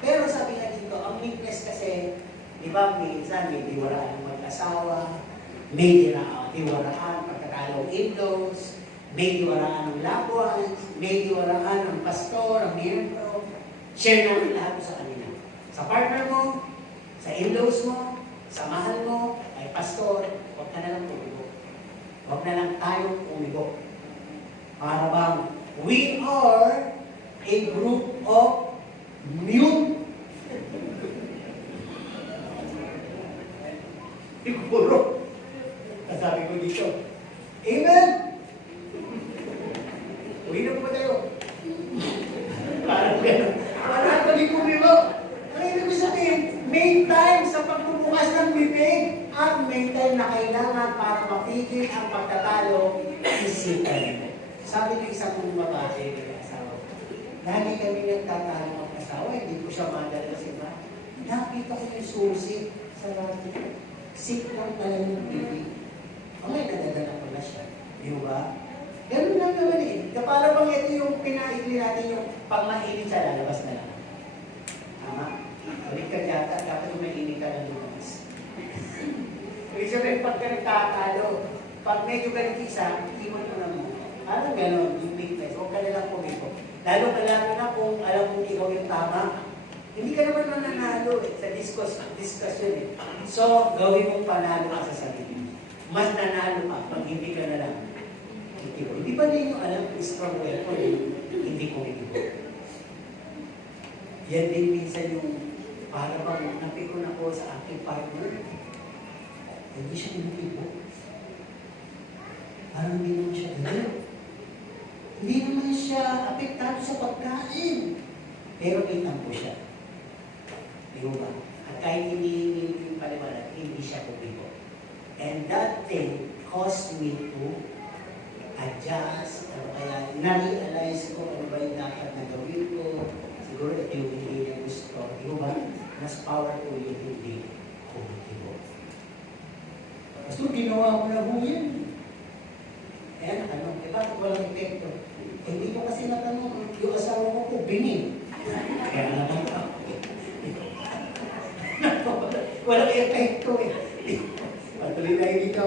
Pero sabi nga dito, ang meekness kasi, di ba, minsan may diwaraan ng mag-asawa, may diwaraan pagkatalo in-laws, may diwaraan ng loved ones, may diwaraan ng pastor, ng miyembro. Share natin lahat sa kanila. Sa partner mo, sa in-laws mo, sa mahal mo, ay pastor, huwag ka na lang umigo. Huwag na lang tayo umigo. Para bang, we are a group of mute. Siguro. Kasabi ko dito. Amen? Uwi na po ba tayo? Parang gano'n. Wala ka di kumigo. Ang ibig sabihin, may time sa pagbubukas ng bibig at may time na kailangan para mapigil ang pagtatalo isipan. Sabi ng isang babae ng asawa, lagi kami nagtatalo ng asawa, hindi ko siya madala sa iba. Nakita ko yung susi sa rati. Sip lang pala yung bibig. Okay, nadadala ko na siya. Di ba? Ganun lang naman eh. Kapala bang ito yung pinaikli natin yung pagmahilig sa lalabas na lang. Tama? Balik ka yata, dapat umainit ka ng lumas. Ibig sabihin, pag ka nagkakalo, pag medyo ganit isa, iwan mo na mo. Parang gano'n, yung weakness. Huwag ka na lang pumiko. Lalo na kung alam mong ikaw yung tama, hindi ka naman mananalo sa discussion eh. So, gawin mong panalo ka sa sarili mo. Mas nanalo ka pag hindi ka na lang itibo. Hindi ba ninyo alam kung strong will ko hindi ko itibo? Yan din minsan yung para bang napikon ako sa aking partner. Hindi siya itibo. Parang hindi naman siya gano'n. Hindi naman siya apektado sa pagkain. Pero itampo siya. Di ba? At kahit hindi yung paliwanag, hindi siya pumigo. And that thing caused me to adjust, o kaya na-realize ko ano ba yung dapat na gawin ko. Siguro ito yung hindi niya gusto. Di ba? Mas powerful yung hindi pumigo. Gusto, ginawa ko na ho yan. Eh, ano? Eh, bakit walang epekto? Hindi ko kasi natanong, yung asawa ko po, bingin. Kaya naman ako. Walang epekto eh. Patuloy tayo dito.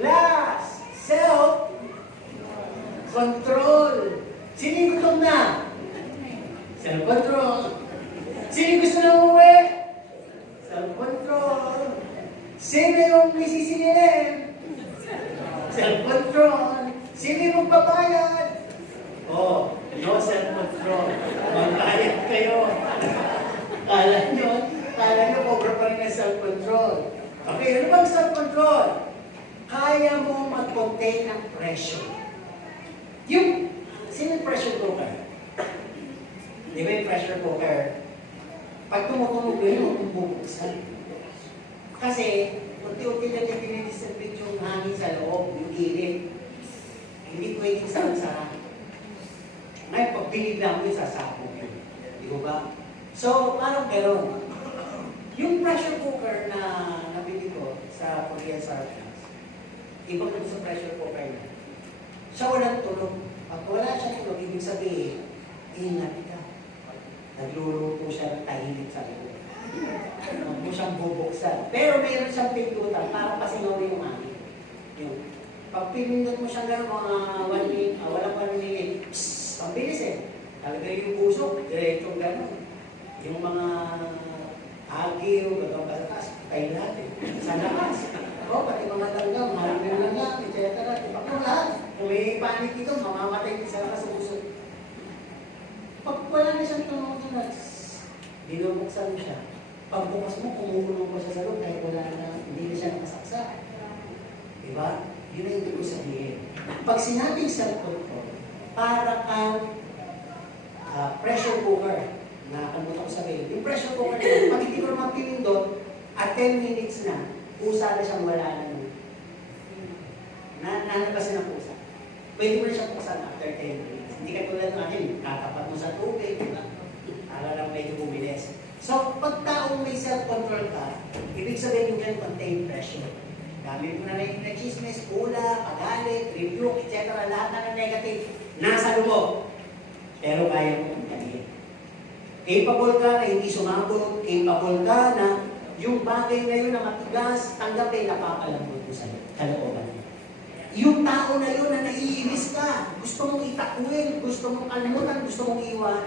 Last, self-control. Sino yung gutom na? Self-control. Sino yung gusto na umuwi? Self-control. Sino yung misisingilin? Self-control. Sino yung magbabayad? Oh, no self-control. Magbayad kayo. Kala nyo, cobra pa rin ang self-control. Okay, ano bang self-control? Kaya mo mag-contain ng pressure. Sino yung pressure cooker? Di ba yung pressure cooker? Pag tumutunog yun, bubuksan. Kasi, unti-unti na dinidisabit yung hangin sa loob, yung init. Hindi pwedeng sarang-sarang. Ngayon, pag binigla mo yun, sasabog yun. Di ba? So, parang gano'n. Yung pressure cooker na nabili ko sa Korean Starbucks, iba ko sa pressure cooker na. Siya walang tulog. Pag wala siya tulog, ibig sabihin, ingat ka. Nagluluto siya ng tahimik sa loob. Huwag mo siyang bubuksan. Pero mayroon siyang pintutan para pasinawin yung hangin. Pag pinindot mo siyang gano'n, mga 1 minute, walang 1 minute, psss, ang bilis eh. Talaga yung pusok, diretsong gano'n. Yung mga agiw, gagang batas, tayo lahat eh. Sa lakas. O, pati mga tanggang, maraming lang lang, etc. Diba ko lahat? Kung may panik dito, mamamatay din sa lakas sa puso. Pag wala na siyang tunong-tunag, binubuksan mo siya. Pagbukas mo, kumukulong ko siya sa loob, kahit wala na, hindi na siya nakasaksak. Diba? Yun na yung ibig ko sabihin. Pag sinabing self-control, para kang pressure cooker, nakakalimutan ko sabihin. Yung pressure cooker na, pag hindi ko naman pinindot, at 10 minutes na, pusa na siyang wala na nun. Nanabasin ang pusa. Pwede mo na siyang pusan after 10 minutes. Hindi ka tulad ng akin, katapat mo sa tubig, diba? Para lang medyo bumilis. So, pag taong may self-control ka, ibig sabihin mo dyan, contain pressure. Dami mo na rin na chismis, pula, pagalit, review, etc. Lahat na negative, nasa loob. Pero kaya mo kanilin. Capable ka na hindi sumabot, capable ka na yung bagay na yun na matigas, tanggapin, napapalambot mo sa kalooban. Yung tao na yun na naiinis ka, gusto mong itakwil, gusto mong kalimutan, gusto mong iwan,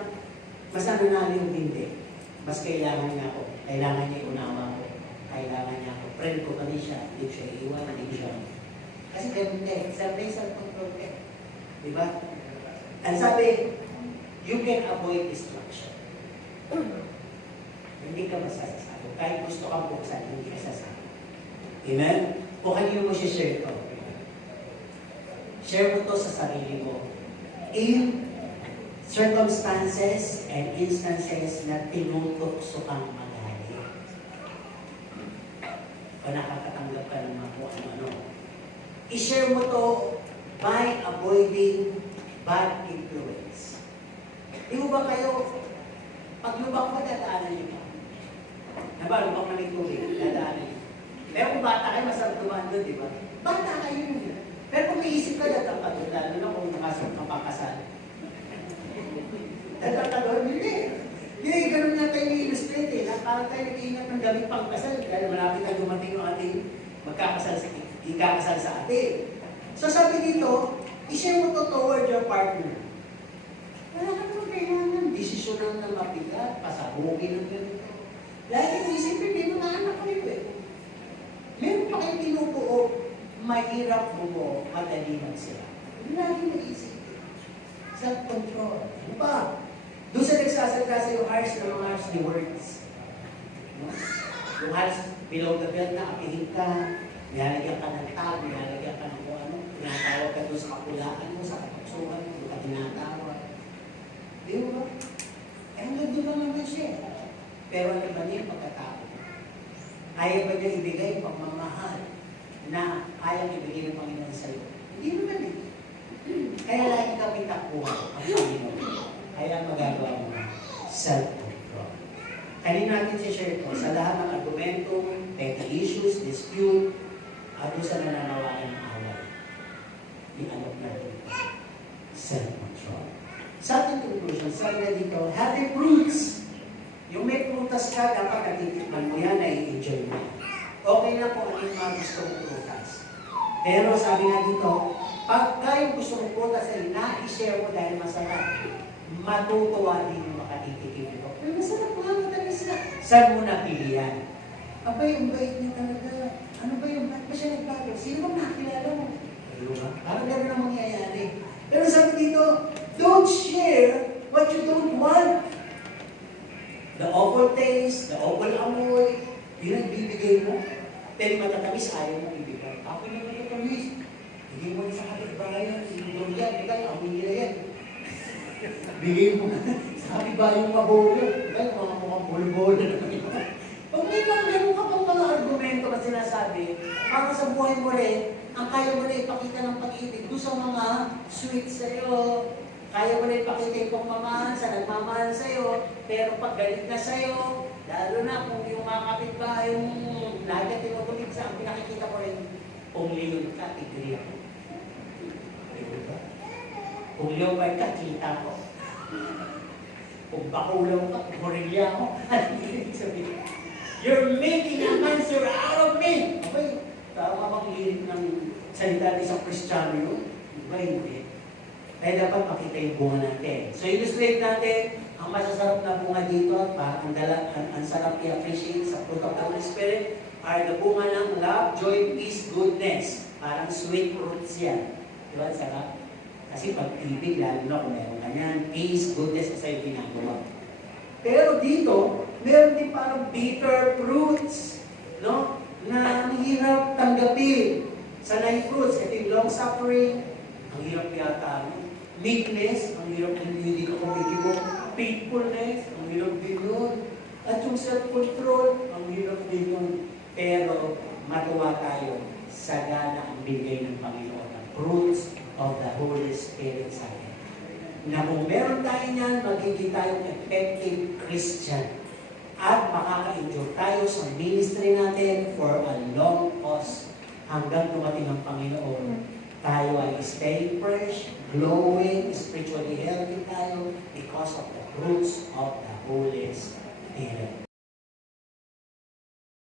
mas nananalim hindi. Mas kailangan niya ako, kailangan niya unawa ko, kailangan niya ako. Friend ko pa rin siya, hindi siya iwan, hindi siya. Kasi ganun eh, self-control eh. Diba? Ang sabi, you can avoid destruction. Hindi ka masasasalo. Kahit gusto kang buksan, hindi ka sasalo. Amen? O kanino mo share to? Share mo to sa sarili mo. In circumstances and instances na tinutokso kang magaling. O nakakatanggap ka ng mga kung ano. I-share mo to by avoiding bad influence. Di mo ba kayo, pag lubak mo, dadaanan niyo pa. Diba, lubak na may tubig, dadaanan niyo. Pero kung bata kayo, masarap dumaan doon, di ba? Bata kayo yun. Pero kung may isip ka, dadang ka doon, lalo na kung nakasok kang pakasal. Dadang ka doon, hindi. Hindi, ganun nga tayo i-illustrate eh. para tayo nag-iingat ng gamit pang kasal dahil malapit na dumating yung ating ikakasal sa atin. So sabi dito, i-share mo to toward your partner. Wala ka naman kailangan desisyonan na mabigat, pasabugin ng ganito. Lagi mo isipin din mga anak ko ito eh. Meron pa kayong pinubuo, mahirap mo, madali lang sila. Lagi mo isipin. Self-control. Ano ba? Doon sa nagsasalita sa yung harsh na mga harsh ni words. No? Yung harsh below the belt na apihin ka, nilalagyan ka ng tag, nilalagyan ka ng kung ano, tinatawag ka doon sa kapulaan mo, sa kapagsuhan mo, doon ka tinatawag. Di ba? Eh, hanggang doon lang naman siya. Pero ano ba niya yung pagkatao? Ayaw ba niya ibigay pagmamahal na ayaw ibigay ng Panginoon sa iyo? Hindi naman eh. Kaya lagi kami takuha ang Panginoon. Kaya magagawa mo self-control. Kanina natin si-share ko sa lahat ng argumento, petty issues, dispute, at doon sa nananawagan ng away. I-alok natin self-control. Sa ating conclusion, sabi na dito, healthy fruits. Yung may prutas ka, dapat natitikman mo yan, na-i-enjoy mo. Okay na po ang mga gusto mong prutas. Pero sabi nga dito, pagka yung gusto mong prutas ay na-i-share mo dahil masarap, matutuwa din yung makatitikim ito. Pero masarap nga, matamis na. Saan mo napilihan? Abay, ang bait niya talaga. Ano ba yung, ba't ba siya nagbago? Sino bang nakilala mo? Parang gano'n ang mangyayari. Pero sabi dito, don't share what you don't want. The awful taste, the awful amoy, yun ang bibigay mo. Pero matatamis, ayaw mo ibigay. Ako yung matatamis. Bigay mo sa kapitbayan, sinulong yan, bigay, amoy nila yan. Bigay mo sa kapitbayan mabulo. Bigay, mga mukhang bolo-bolo na naman. Pag may ganun ka pang mga argumento na sinasabi, para sa buhay mo rin, ang kaya mo rin ipakita ng pag-ibig doon sa mga sweet sa'yo. Kaya mo rin ipakita yung pagmamahal sa nagmamahal sa'yo, pero pag galit na sa'yo, lalo na kung yung mga kapitbahay yung lagi at tinutulig sa ang pinakikita ko rin, kung leon ka, tigri ako. Kung leopard ka, kita ko. Kung bakulaw ka, gorilya ako. Ano yung sabihin? You're making a monster out of me! Okay, tama bang lirik ng salita ni isang Kristiyano yun? Diba hindi? Kaya dapat makita yung bunga natin. So, illustrate natin ang masasarap na bunga dito at ang sarap i-appreciate sa fruit of the Holy Spirit are the bunga ng love, joy, peace, goodness. Parang sweet fruits yan. Diba? Sarap. Kasi pag-ibig, lalo na kung meron ka yan, peace, goodness, kasi yung ginagawa. Pero dito, meron din parang bitter fruits, no? Na ang hirap tanggapin. Sanay fruits, ito yung long suffering, ang hirap yata, no? Meekness, ang hirap hindi ka kumitibo. Faithfulness, ang hirap din yun. At yung self-control, ang hirap din yun. Pero matuwa tayo, sagana ang bigay ng Panginoon ng fruits of the Holy Spirit sa atin. Na kung meron tayo niyan, magiging tayong effective Christian. At makaka-enjoy tayo sa ministry natin for a long cause. Hanggang dumating ang Panginoon, tayo ay stay fresh, glowing, spiritually healthy tayo because of the fruits of the Holy Spirit.